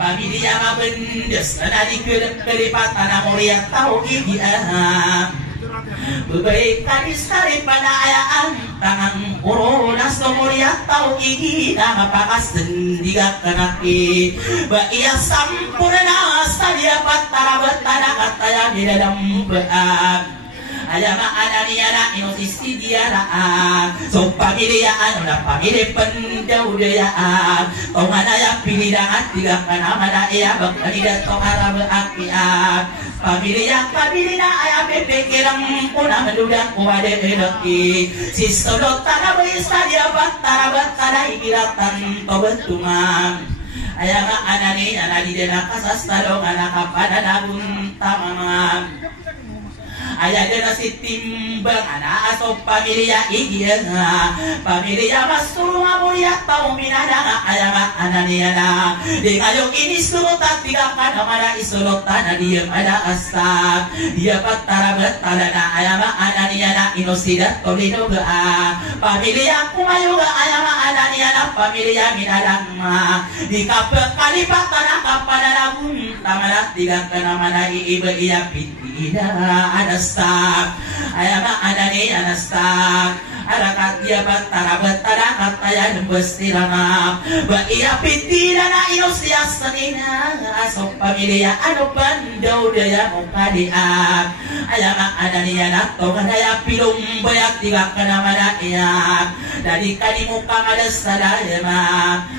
pamilya mabendes nadi kelipatan amoriak tau gigi bebaik kadis dari pada ayaan tangan urunas tomoriak tau gigi nama pakas sendiga kenaki baia sampurna sadia patara betana kataya di dalam beak ayama anani anak inosisti dia so pamilya anu na pamilya pendau dia tongana ya pilih dangat tiga kana mana ia bakal tidak tongara beakiat pamilya ayam pepekirang puna mendudang kuade edeki sistodot tanah beista dia batara batara ikiratan tobentungan ayama anani anadi dena kasas talong anak kapada nagun tamamam ayah dena si timbang anak asop pamilya igiya pamilya masuru ngamulia tau minadanga ayama ananiana di ngayong ini suruh tak tiga kana mana isulot tanah diem ada asap dia patara betala na ayama ananiana inosidat tolino ga pamilya kumayo ga ayama ananiana pamilya minadanga di kapek kalipatan kapada labun tamana tiga kana mana iba iya piti ada staf ayama anani ana staf ada katia batara batara kataya nembus tirama ba iya pitira na inosia sanina asok pamilya anu pandau daya mukadiak ayama anani ana tongaya pilum bayak tiga kana mana iya dari kadi muka ada sadayama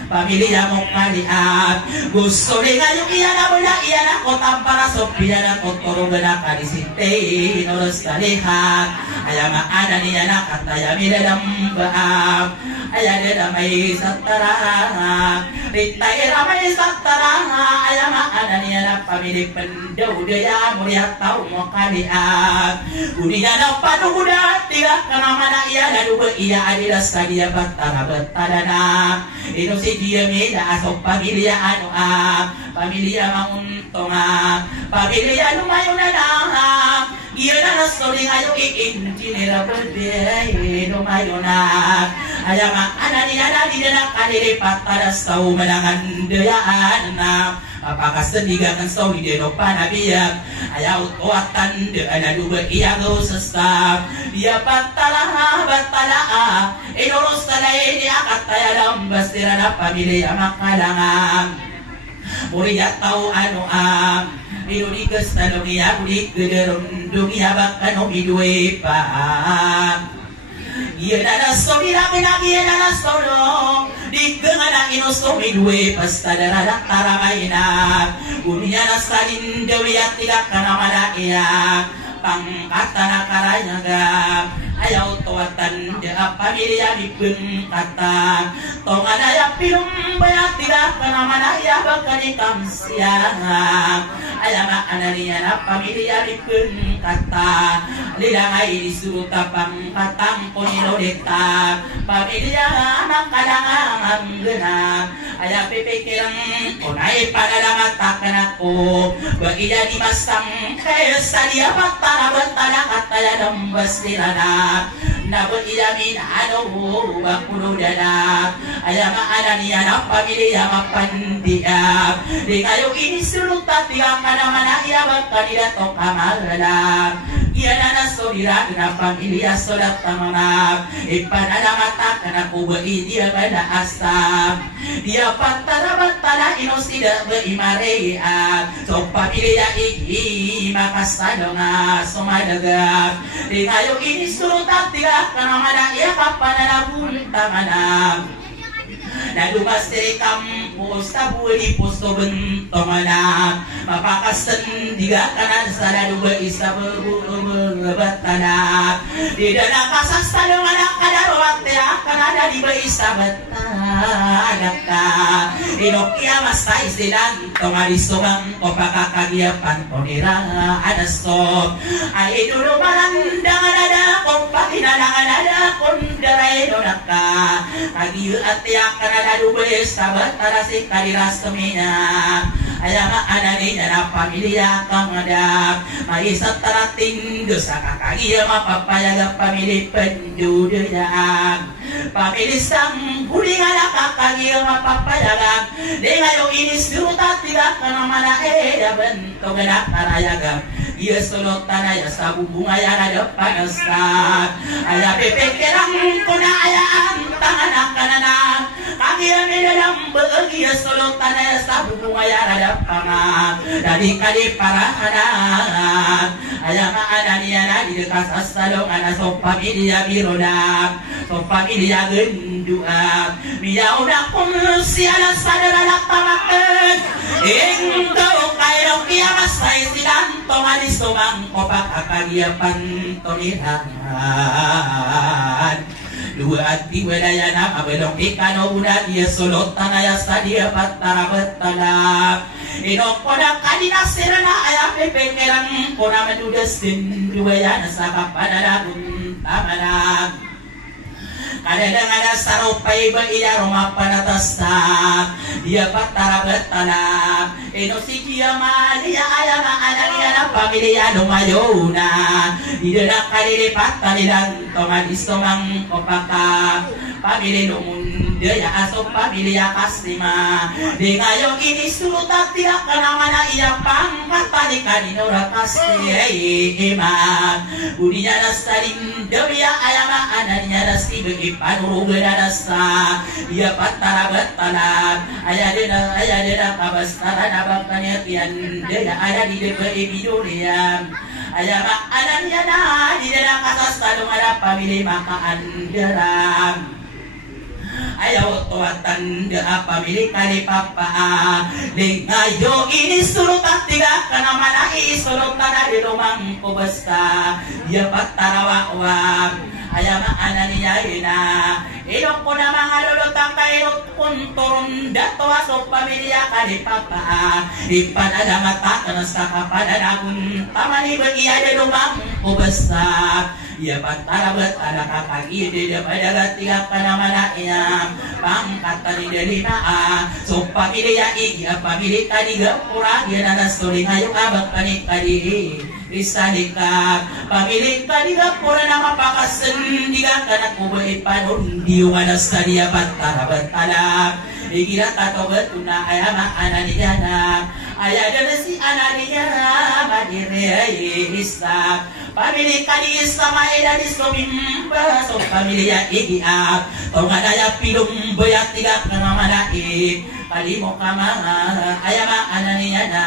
pamilya mukadiak gusto ni ngayong iya na bula iya na kota para sopia na kotoro gana kadisite inos kalihat ayama anani ana kataya midadam baam ayada may satara ritay ramay satara ayama anani ana pamilih pendau daya mulia tau mo kaliat unia na panuguda tiga kana mana iya lalu iya adidas kadia batara batadana ino si dia meda asok pamilya anu pamilya manguntonga pamilya anu mayunana iya na soli ayo iintinira berde no mayuna ayama anani anani dana kadiri pataras tau menangan deyaan na apakah sendigangan sawi deno panabiyak ayaw tuatan de ana duba iya go sesap dia batala inoros talay ni akataya lambas tirana pamilya makalangan muria tau anu Inulikas talong iya bulik gederong dung iya bakano midwe pa Iya nana sobira kenagi nana sodong di kengana inosomi dua pesta darah taramaina dunia nasalin dewi tidak kana mana iya pangkatan akaranya gam ayaw tuwatan di pamilya di pengkatan tongan ayah pilum bayat tidak kana mana iya bakal ikamsiang ayah makananiya na pamilya di pengkatan lidang ay disuruh tapang katang punilodeta pamilya anak kalangang genang ayah pipikirang kunay panalangatakan ako bagiya di masang kesa dia patara-batara kataya dambas nilana nabagiya minano bakulo dana ayah makananiya na pamilya mapandiam di kayo inisulot at tigang kanamana iya bagkanila to kamalanam iya na solira na pamilya solat tamanam ipananamata kana kubai dia kada asam dia pantara-bantara inosida beimarean so pamilya igi makasadonga sumadagam di kayo inisulot at tigang kanamana iya kapananabun tamanam nadumas dari kampus tabuli posto bentongan mapakasen diga kanan sana dua isa berbatana di dana kasas tadong anak kadaro waktu akan ada di isa batana inokia masa istilan tongari sogang kopakakagia pantonira ada sob ay dulu marandangan ada kopakinanangan ada kondaray donaka kagiu atiak karena dubes sabat tarasi kadiras temina ayama ananinya na pamilya kamadap maisa tarating dosa kakagia mapapayaga pamili penduduyang pamili sang huling anak kakagia mapapayaga dengayo inis duta tiga kanamana ya bentuk anak karayagam iya solot tanaya sabu bunga ya ada panaskan ayah pepekerang kuna ayaan tangan kanan kami yang dalam bahagia solot tanaya sabu bunga ya ada pangan dari kali para anak ayah makananiana di dekat asalong anak so pamilya birodam so pamilya genduam miau dak siala sadar anak tamakan engkau kairau kiamat saya sidang tongan somang kopak akagia pantoniran dua hati wedayana abelong ikano budak dia solot tanaya sadia patara betala inokoda kadina serana ayah pepekerang kona menudesin dua yana saka padadagun tamanang kadang ada sarupai iya Roma panatasta dia patara betana enosi dia malia ayah makananiya na pamilya lumayona didana kadiri patani dan tongan istomang kopaka pamilya lumunda ya aso pamilya kaslima di ngayong ini surutat tidak kenamana iya pangkatani kanino rakasti imam budinya nasaling demi ayah makananiya nasi begi panurugan nasa dia patara betana ayah dena kabastara nabakanya tian dia ada di dekat ibiduliam ayah makanannya na di dalam kasas talung ada pamilih makaan deram ayaw tuwatan de pamilih kali papa dengayo ini suruh tiga kana manai suruh tanah di rumang kubasta dia patarawa ayah makanannya ina ilok ko na mga lulutang kairot kung turun dato aso pamilya kali papa ipanadamata ka na sa kapananagun tamani ba iya de lumang kubasta iya patarabat anak kakagide de padagat tiga ka naman na iyam pangkatani de lima so pamilya iya pamilya kadiga pura iya na nasuling ayong abag panik kadi isalika pamilih kadiga pura na mapakasen diga kanak mo ba ipanon diwana sa diya patara batala igira tato betuna ayama ananiya na ayada si ananiya madire isa pamilih kadi sama eda di somimba so pamilih ya igiap tonga daya pilum boyak tiga kanamanaik kali mo kama ayama ananiya na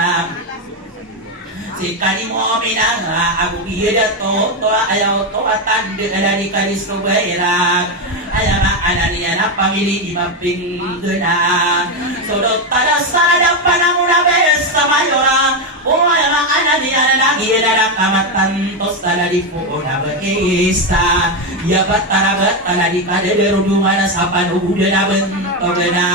Jika di mominang aku iya to ayaw to tanda dari kadis keberak ayam ananian apa milih di maping gena sodot tada sarada panamuna besa mayora oh ayam ananian lagi ada kamatan tos tada di pona beista ya batara di kadero dumana sapan udana bento gena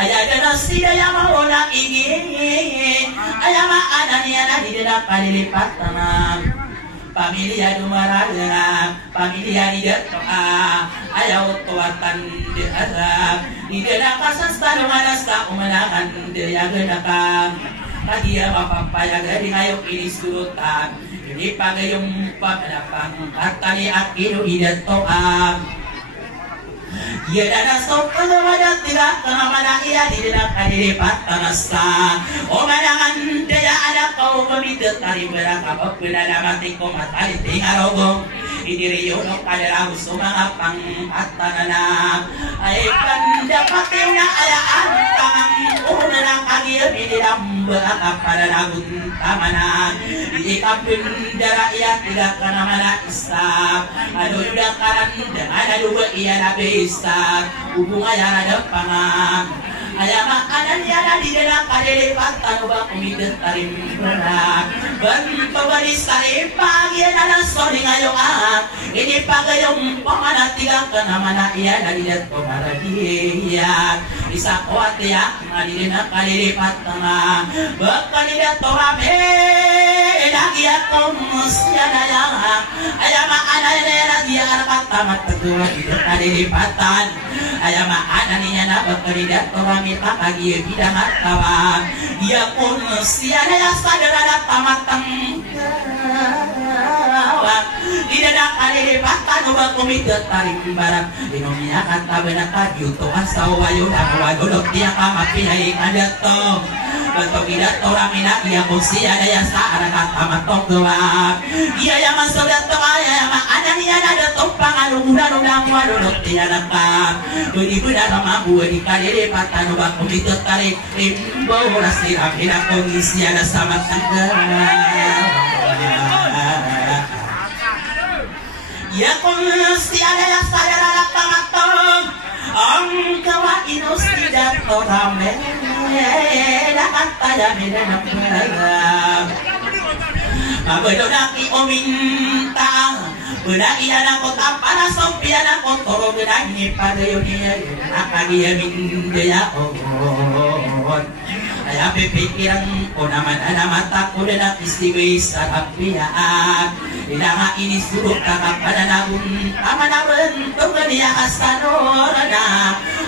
ayah dana sida yang mau nak ingin ayam ananian di dalam kalilipat tanam pamilya dumaraga pamilya di doa ayaw tuwatan di azab di dalam kasasta dumarasta umanakan dia genakam kagia mapapaya gadi ngayon inisurutan ini pagayong pamanapang katani akido di doa ia dana sokol wadah tidak kemana ia di dalam kadiripat tanasta o manangan dia ada kau meminta tari berakap penada mati ko matali tingarogong idiri yono kadera usumangapang atanana ay dapat yung ayaan tangang unang kagia binilang berakap pada ragun tamana ikapin dara ia tidak kenamana isap aduh udah karan dengan dua ia nabi isap hubungan yang ada pangang ayam ananian di dalam kadilipat tanubang umident tarim berak bentuk berisari pagi dan sore ngayoan ini pagayong pamana tiga kenamana ia dari dato maradiat bisa kuat ya di dalam kadilipat tengah bekali dato rame lagi aku musya dayang ayam ananian dia anak tamat kedua di kadilipatan ayam ananian bekali dato kita pagi bidang kawan dia pun siada yang sadar ada tamatang di dalam kali patah coba komite tarik barang dinomia kata benar tadi untuk asal wayu dan wayu dia kamapi hai ada to bentuk tidak orang minat dia kursi ada yang sadar kata matok doang dia yang masuk datang ayam ananian ada tompang udah waduh dia nakam di benar mampu di kali patah coba komite tarik imbau rasi akhirnya kondisi ada sama ya kondisi ada yang sadar ada kamatong kawa inus tidak torame dapat tanya minum beragam mabedonaki ominta benak iana kota para sopiana kotoro benak ini pada yonia akagia mindaya ohon ayah pikiran konaman ana mata ko na istiwi sa kapiaan ilaha ini suruh kakak pada nagun amanawen tungganiya asanorana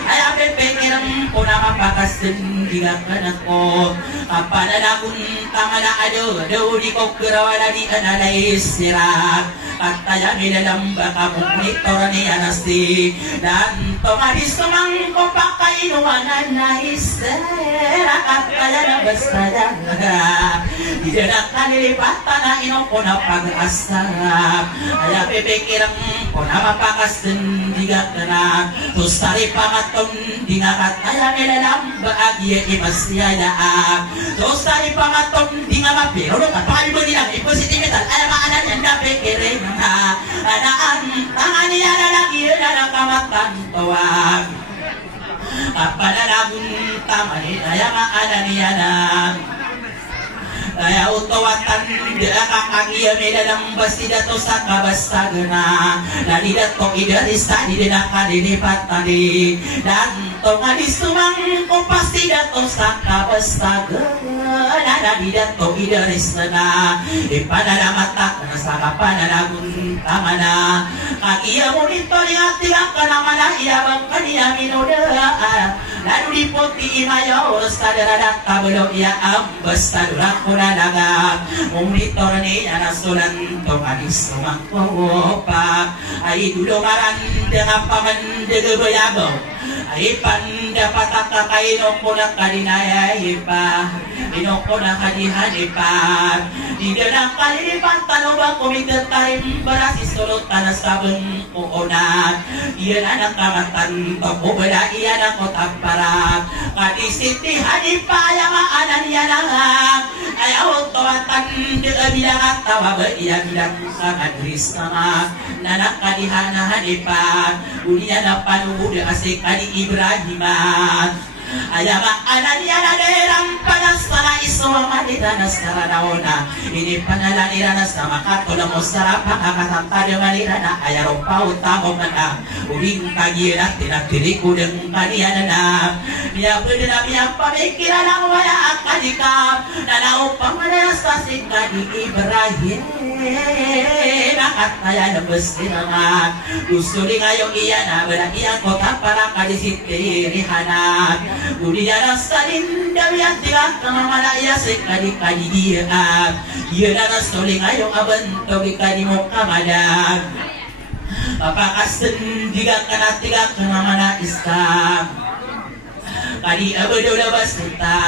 ayah pikiran konaman pakasin diga kanako pada nagun tamana ado di ko kerawala di analay sirak kataya dalam baka monitor ni anasti dan tomaris tumang ko pakainuanan na isera kataya na basta di dalam kalilipatan na inoko na pag-asap aya pipikirang ko na mapakas din diga kana tustari pangatong di nga kataya dalam baagya imasyayaan tustari pangatong di nga mapiro kapag nilang ipositivitan aya maanan yan na pikirin adaan tangan niya na lagi na nakamatan tuwag kapada lagun taman aya maanan niya na aya utawatan dia kakagia dalam basida to sa kabastagna dari dato idarista di denaka dilipat tadi dan to ngadisumang ko pasti dato sa kabastagna dari dato idarista ipada mata sa kapanalagun tamana kagia monitor yang tiga kanamana ia bangkania minoda lalu dipoti imayo sadara tabelo ia ambastadura daga monitor ni anasulan to kadis mangkopa ai dudomaran dengan paman dege bayago ai pandapat kakaino konak kadinaya ipa inokona kadihanipan di dalam kalilipan tanoba komite tarim berasi sulot tanah sabeng koonat iya anak kamatan toko beda iya anak kota parat kadi siti hadi paya maanan yanang ayaw tawatan de bilang tawa bedia bilang sangat risama nanak kadi hana hadipan ulia na panu de asik kadi Ibrahimat ayama ananiana derang panas sana iswa madiranas karanaona ini panalaniras sama katula mosara pakakatanta de malirana ayaro pau tamo mana uring kagira tidak diriku dengan kaliana dia berdena dia pemikiran ang waya akadika nanau pamanas tasik kadi Ibrahim nakataya na besiraman gusto rin ngayong iyan berang kota para kadisiti rihanat Uliana salin dami at tiga kamamala iya sekali kali dia ia nana stoling ayo abantog ikali mo kamadag apakasen tiga kamamala islam kali abado labas nita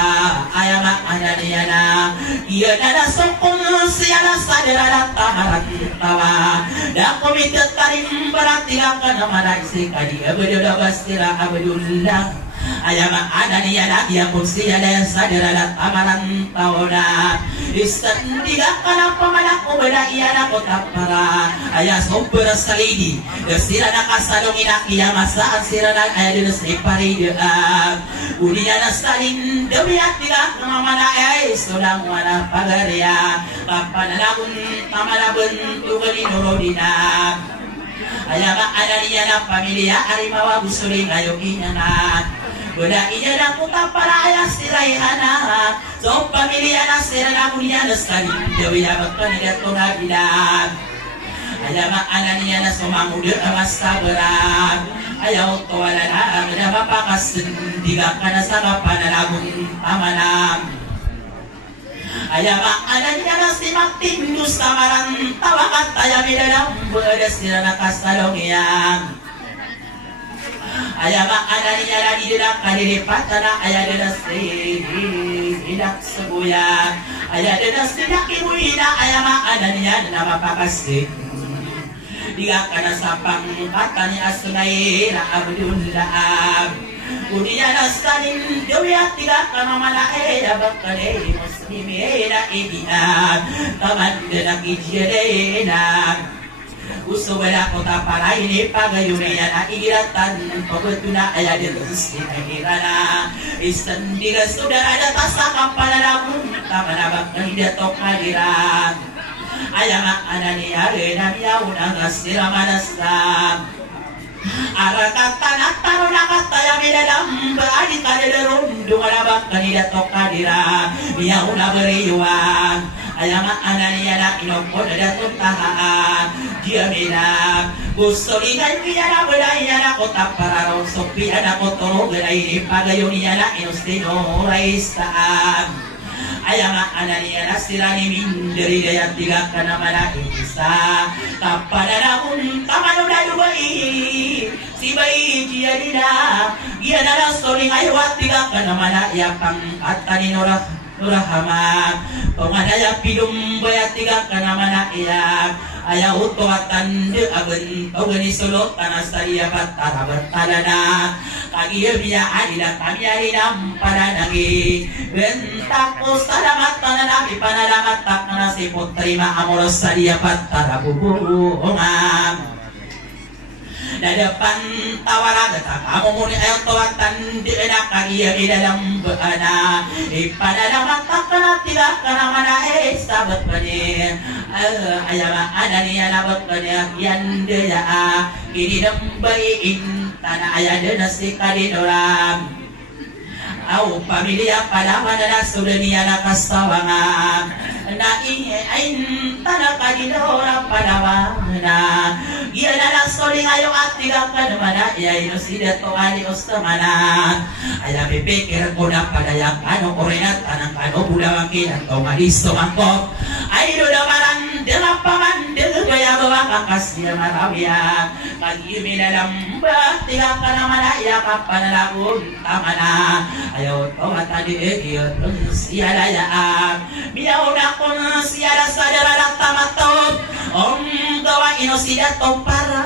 ayama ananiana ia nana sokong siana sadara tamarat tawa dak komitet kalim berarti kamamala isikali abado labas tira abadullah ayama ananiana dia kursi ada sadara tamaran tauna istandiga kana pamana ko beda iana kota para aya sober salidi sirana kasadong ina iya masa sirana aya de separi de uliana salin demi atiga kamana ai sodang wana pagaria kapanalagun tamala bentu beli norodina ayama ananiana familia arimawa busuri ngayo inana Beda iya na puta para ayah siraihana so pamilya na sira na mulia na sekali dewi ya bakal dia tonga bilang ayah makanan niya na sumamudir amas sabaran ayaw tuwala na ang mapakas diga ka na sa kapanalagun amanam ayah makanan niya na si Maktinus samaran tawakat tayo milalang beda sira na kasalong iyang ayah makanan niya lagi didak kalilipat na ayah didas didak sebuyan ayah didas didak imuina ayah makanan niya na mapakasih diga kana sapang katani asunay na abdullah udiya na salin duya tiga kana malae bakale muslimi na idina tamandana kijirena gusto wala ko tapara ini pagayunya na iratan pagutuna aya di rusli na istandiga sudah ada tasakam panalamun tamanabak na hindi to kaliran ayama anani are na yauna gasira manasam arakatan ataro nakataya midalam baadi kaliron dumalabak kanida to kalira yauna beriwan ayama ananiya na inokon na tuntahaan dia bilang gusto ingay niya na balaya na kota para raw sopiya na kotoro galay ni pagayon niya na inustino raistaan ayama ananiya na sila ni minderi daya tiga ka naman na isa kapananakun kamano na lubay si bayi dia nila iya na lang story ngayon at tiga ka naman na yapang at kaninora Nurahama pengadaya pidum baya tiga kana mana iya aya utowatan de aben pogani solo tanah saria batara bertalana kagi biya adila kami adina para nagi bentak selamat tanah panalamat tak nasi putri ma amoros saria batara bubuhongan na depan tawara gata kamu muni ayo tawatan di enak kagia di dalam beana ipanalamat tak kana tidak kana mana sabat bani ayama adani alabat bani yan deya ini dembai tanah aya de nasi kadidoram au pamilya palawan na sudania na kasawangan na ain tanah kadidora palawan na iya na lang soling ayo atiga ka namana iya inusida to ali ostamana aya pipikir ko na padayak ano orenat tanang kano bulawakin at malisto mangkok ay dudamaran dengan paman dengan gaya bawa kakas dia marawia kagi minalamba tiga ka namana iya kapan lagun tamana ayo tomat tadi iya terus iya layaan miyaw na ko siya sadara tamatog gawa inosida to para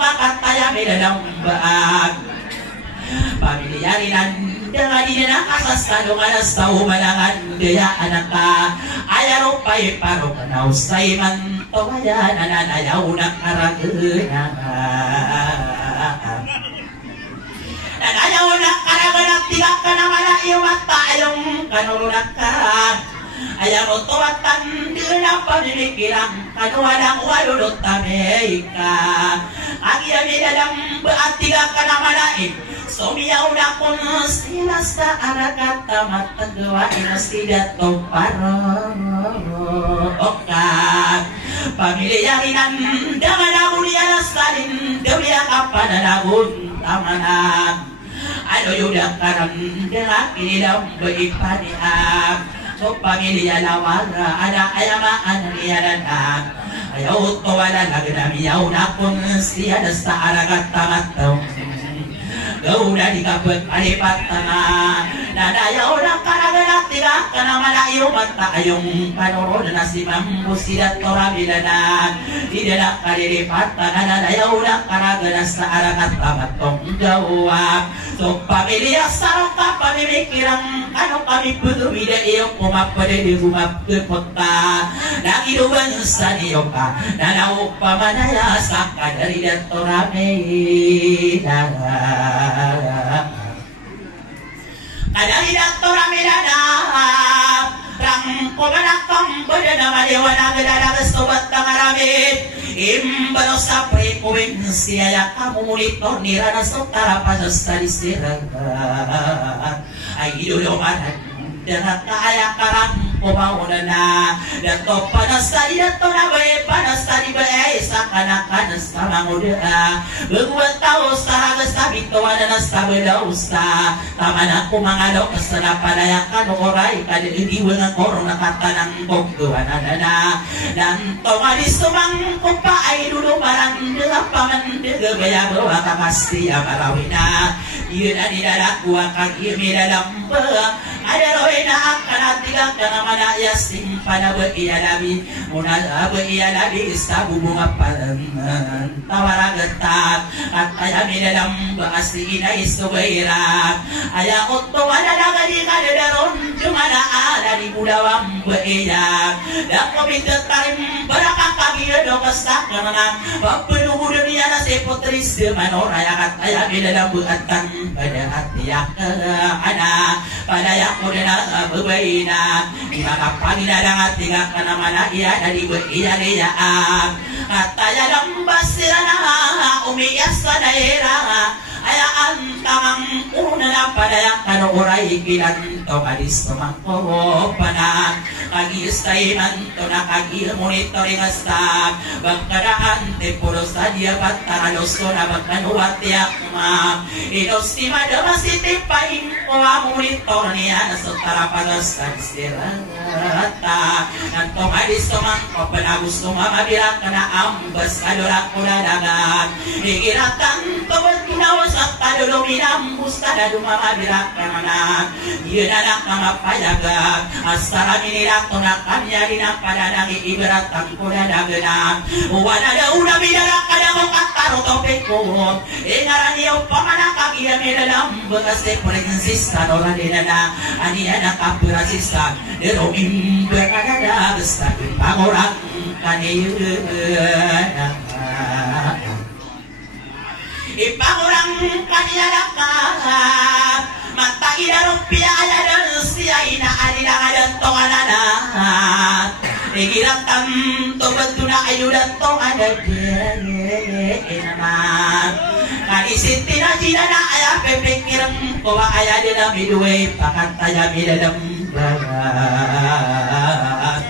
makataya midalang baag pamilyanan dengan dinang asas tanong anas tao malangan daya anak ka ayaro pay paro kanaw say man tawayan ananayaw ng karagana nanayaw ng karagana tigak ka na malayo at tayong kanurunak ka ayaw mo tuwatan din ang pamilikilang kanuwalang walulot tameka ang yamin alam baat tigak ka na malain sumiyaw na kung sila sa aragat matagawain na sila to parang pamilya rinan dengan aku dia salin dewi kapananagun tamanam ano yudak karam dengan kini dalam beripaniam so pamilya lawara ada ayama anriyanan ayaw to wala nagnamiyaw na kung siya sa aragat tamatong gauda di kapet alipat tanga nadayaw na karaganat tiga kana malayo mata ayong panoro na si mambu sidat torabilanan di dalam kalilipat tanga nadayaw na karaganat sa aragat tamatong jawab so pamilya sarong ka pamimikirang ano kami pudumida iyong kumapade di gumap kepota nagiduban sa niyo ka nanaw pamanaya sa kadari dat torabilanan kadari dato ramilana rang kumanakam badana maliwana gadara sobat tangaramit imbano sa prekuwin siya kamu monitor nirana sotara pasastari sirang ay idulumanan dengan kaya karang kumauna na dato panastari dato na bae panastari bae sa kanakan sa manguda beguat tao sa hagas sabito wala na sa belausa tama na kumangalo sa napalayakan oray kadilidiwan ang korong nakatanang bogduan na dan tomalis tumang kumpa ay lulumarang paman gaya bawa kakasti amarawina yun ang nilalakuha kag imilalamba ada roy na kanatigang na manaya simpana beiyalabi muna beiyalabi sa bubunga palan tawaragatak at kaya minalang baasi inay subayra aya otto wala nagadi kadadaron jumana ala di budawang beiyak dan komitetarem barakakagiyo dokastak naman papenuhudan niya na si potris de manoraya at kaya minalang buatan pada hatiyak anak pada ko na babay na makapanilalang at tingak ka naman na iya dari iya niya at tayo lang basira na umiyas sa naira ayaan tamang una na padayang kanuuray kilanto kadis tumangko panan kagistay manto na kagil monitoring astab bagkaraan te puro sadya bataralos ko na bagkanuwatiak ma inostima damasiti pahin ko ang monitor niya na sa tarapagas kagsirata nanto kadis tumangko panagusto mamabirak ka na ambas kalurak ko na dagat higiratan tubad kinawas at taluluminang busta na dumamabirak ka na yun na lang kamapayagat asara minila ito na kanya rin ang pananang iibaratang ko na naganap wala na una minarak ka na mong katarotopin ko ingaran niyo pamanakag iya minalang kasi princess ka nora nila na aniya na kapurasista pero imba ka na nagasta pangurang kaniyo ipangurang kaniya na kakap mata inarumpia ayadan siya inaalila dan tongananat igilang tanto bantu na ayudan tonganan naman kanisiti na jina na aya pepekirang kuwa aya din na miduwe pakantaya milalambagan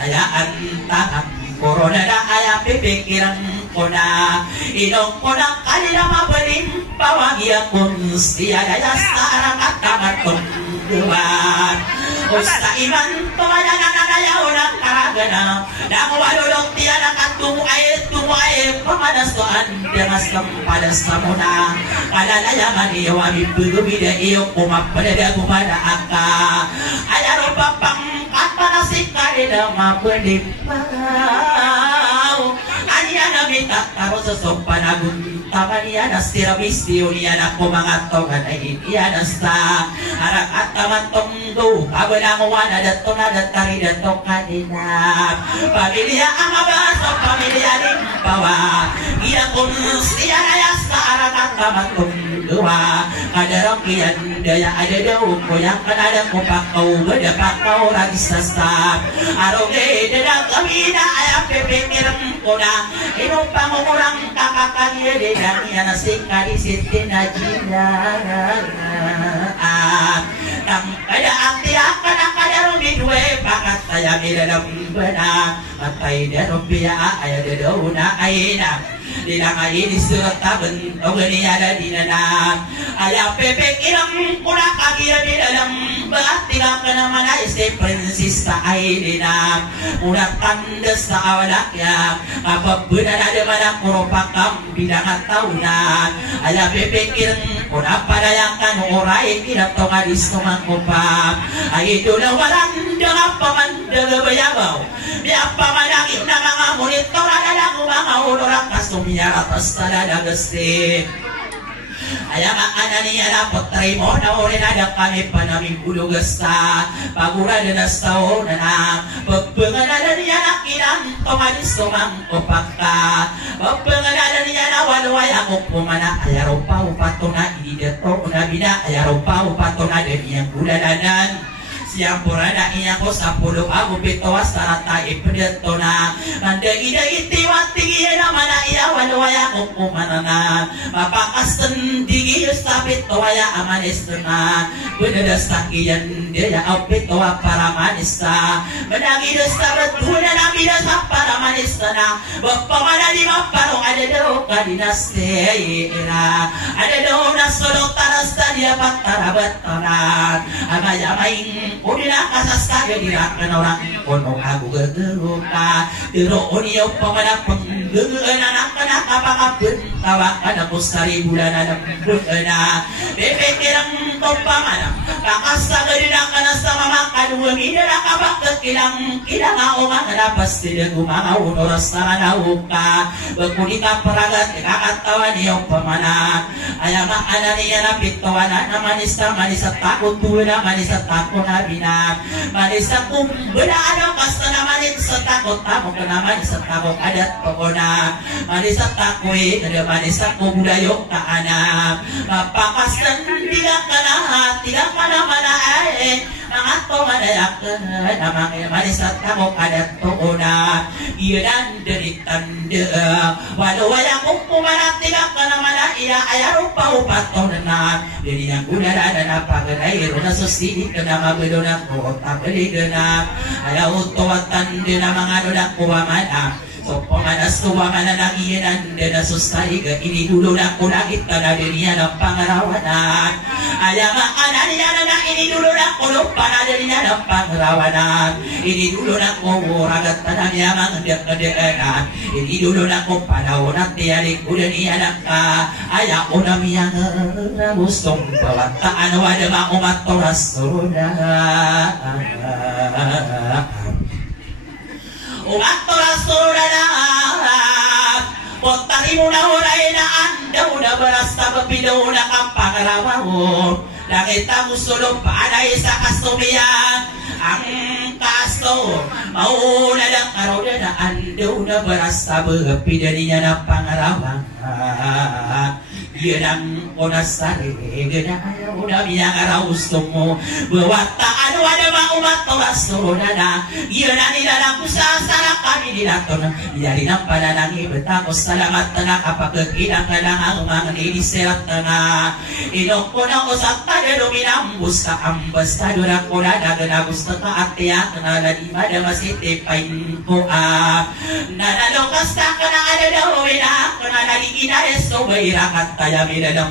ayaan takang corona na aya pepekirang kuna inong kuna kanila mabaling pawagya kung siya daya sa arang at kamatong duwan usta iman pamana na nanayaw ng karagana nang walulong tiya na tumuay pamanasoan diyangas kang padas na muna kalalayaman iyo aming bugumida iyo kumapada gumada aka ayaro papang kapanasik ka rin ang mapalipaw anya namita taro sosopan agung taman iya nastira mistio iya nako mga tongan ay iya nasta arak at taman tongdo kabenang wana dato na datari dato kanina pamilya ang abaso pamilya rin bawa iya kung siya nayasta arak at taman tongdo kadarang kiyan daya ada daw ko yang kanada ko pakaw bada pakaw ragis nasta aroge dadang kami na ayang pipikirang ko na inupang umurang kakakanya dedang yan sika disitin na jinara ang kada akti akan akadarong midwe pakat saya miladang bana matay darong biya ay daw na ay na Dinang ay disurat taban o ganiyada dinanam Ayaw pepek ilang pula kagira dinanam Ba't tiga ka naman ay si prinsesa ay dinam Unang tandas na awalakya Kapag bunana naman ang kuropakam bilang at taunan Ayaw pepek ilang pula padayang kanuray Kinapto nga disko mangkupam Ay ito na walang dengan pamandaga bayabaw Biya pamanagin na mga monitor Adalang mga ururang kasumi atas tanah gesti ayam anani ada potri mo na ore ada kami panami bulu gesta pagura de nastao na pepengan ada ni anak kinang tomadis tomang kopaka pepengan ada ni anak walway ako pumana ayarupa upatona ini deto na bina ayarupa upatona de yang buladanan siang purana iya ko sa pulo ako pitoas tarata ipedetona nanda ida itiwati iya naman iya walwaya ko kumanana mapakasan digi sa pitowaya amanistana benedas takiyan dia apitoa para manista menagi desta betuna nabi desa para manistana bapamana di maparong ada daw kadinastera ada daw nasolong tanas dia patara bataran amaya maing Udina kasasta ya dirakan orang kono aku gegeruka Dero onio pamana penggeueun anak kana kapakapun tawakan aku sari bulan ada beuna bebekirang topamana kakasta gedina kana sama makan wengi dina kabak kekilang kilang aongan ada pasti deku mau noras tanauka bekulika peragat kakatawan yo pamana aya mak anania na pitowana na manista manisa takut tuuna manisa takut bina manisa kum beda ada kasta namanin setakot tamu kenaman setakot adat pokona manisa takui ada manisa kum budayo ka anak papakastan tidak kana mana mangato madayakeun namang manisa takot adat pokona ieu dan deritan walau wayang kumara tidak kana mana iya aya rupa upatonna jadi yang udara dan apa gerai rona sosidi kana mabedona ko tapeli dena aya utowatan dena mangadona ko mana so pamanas to mana lagi nan dena sustai ke ini dulu nak ko langit kana dirinya na pangarawanan aya makananya na ini dulu nak ko para dirinya na pangarawanan ini dulu nak ko ragat tanamnya mangdek-dekenan ini dulu nak ko panawon tiari udah ni anak aya unam yang gustong bawataan wada ma umat rasulna umat rasulna potari muna uraina anda udah berasta bepido udah kampang rawawo langita musulong paanay sa kastumiyan ang kasto mau nadang araw na anda udah berasta bepido niya na pangarawang Yedang onasari gedaya udah biang araustumu bewataan wada ma umat rasulana yedang di dalam kusasana kami dilaton jadi nampada nangi betakos salamat tengah apa kekidang kadang umang di serat tengah inok kona osata de dominam buska ambas kadura kona dagena bustaka atia kena di mada masih tepain koa nana lokas tak kena ada dawina kena dari ina eso beirakat ya beda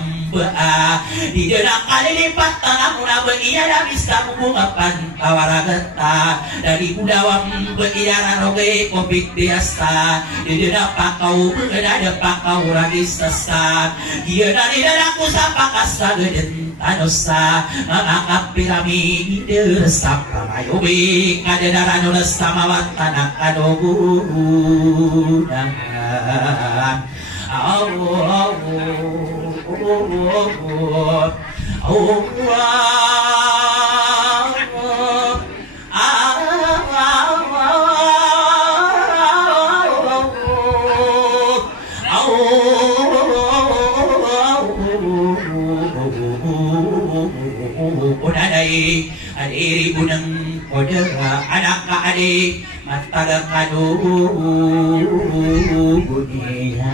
di dalam kali lipat tanah muna beia dah bisa bungapan tawaragata dari budawam beia roge kopik biasa di dalam pakau ada pakau ragis sesat dia dari dalam kusapa kasta geden tanosa mangangap piramide sapa mayobi kadadaran sama tanah kadogu Adiri unang kodera anak ka adik matagakadu niya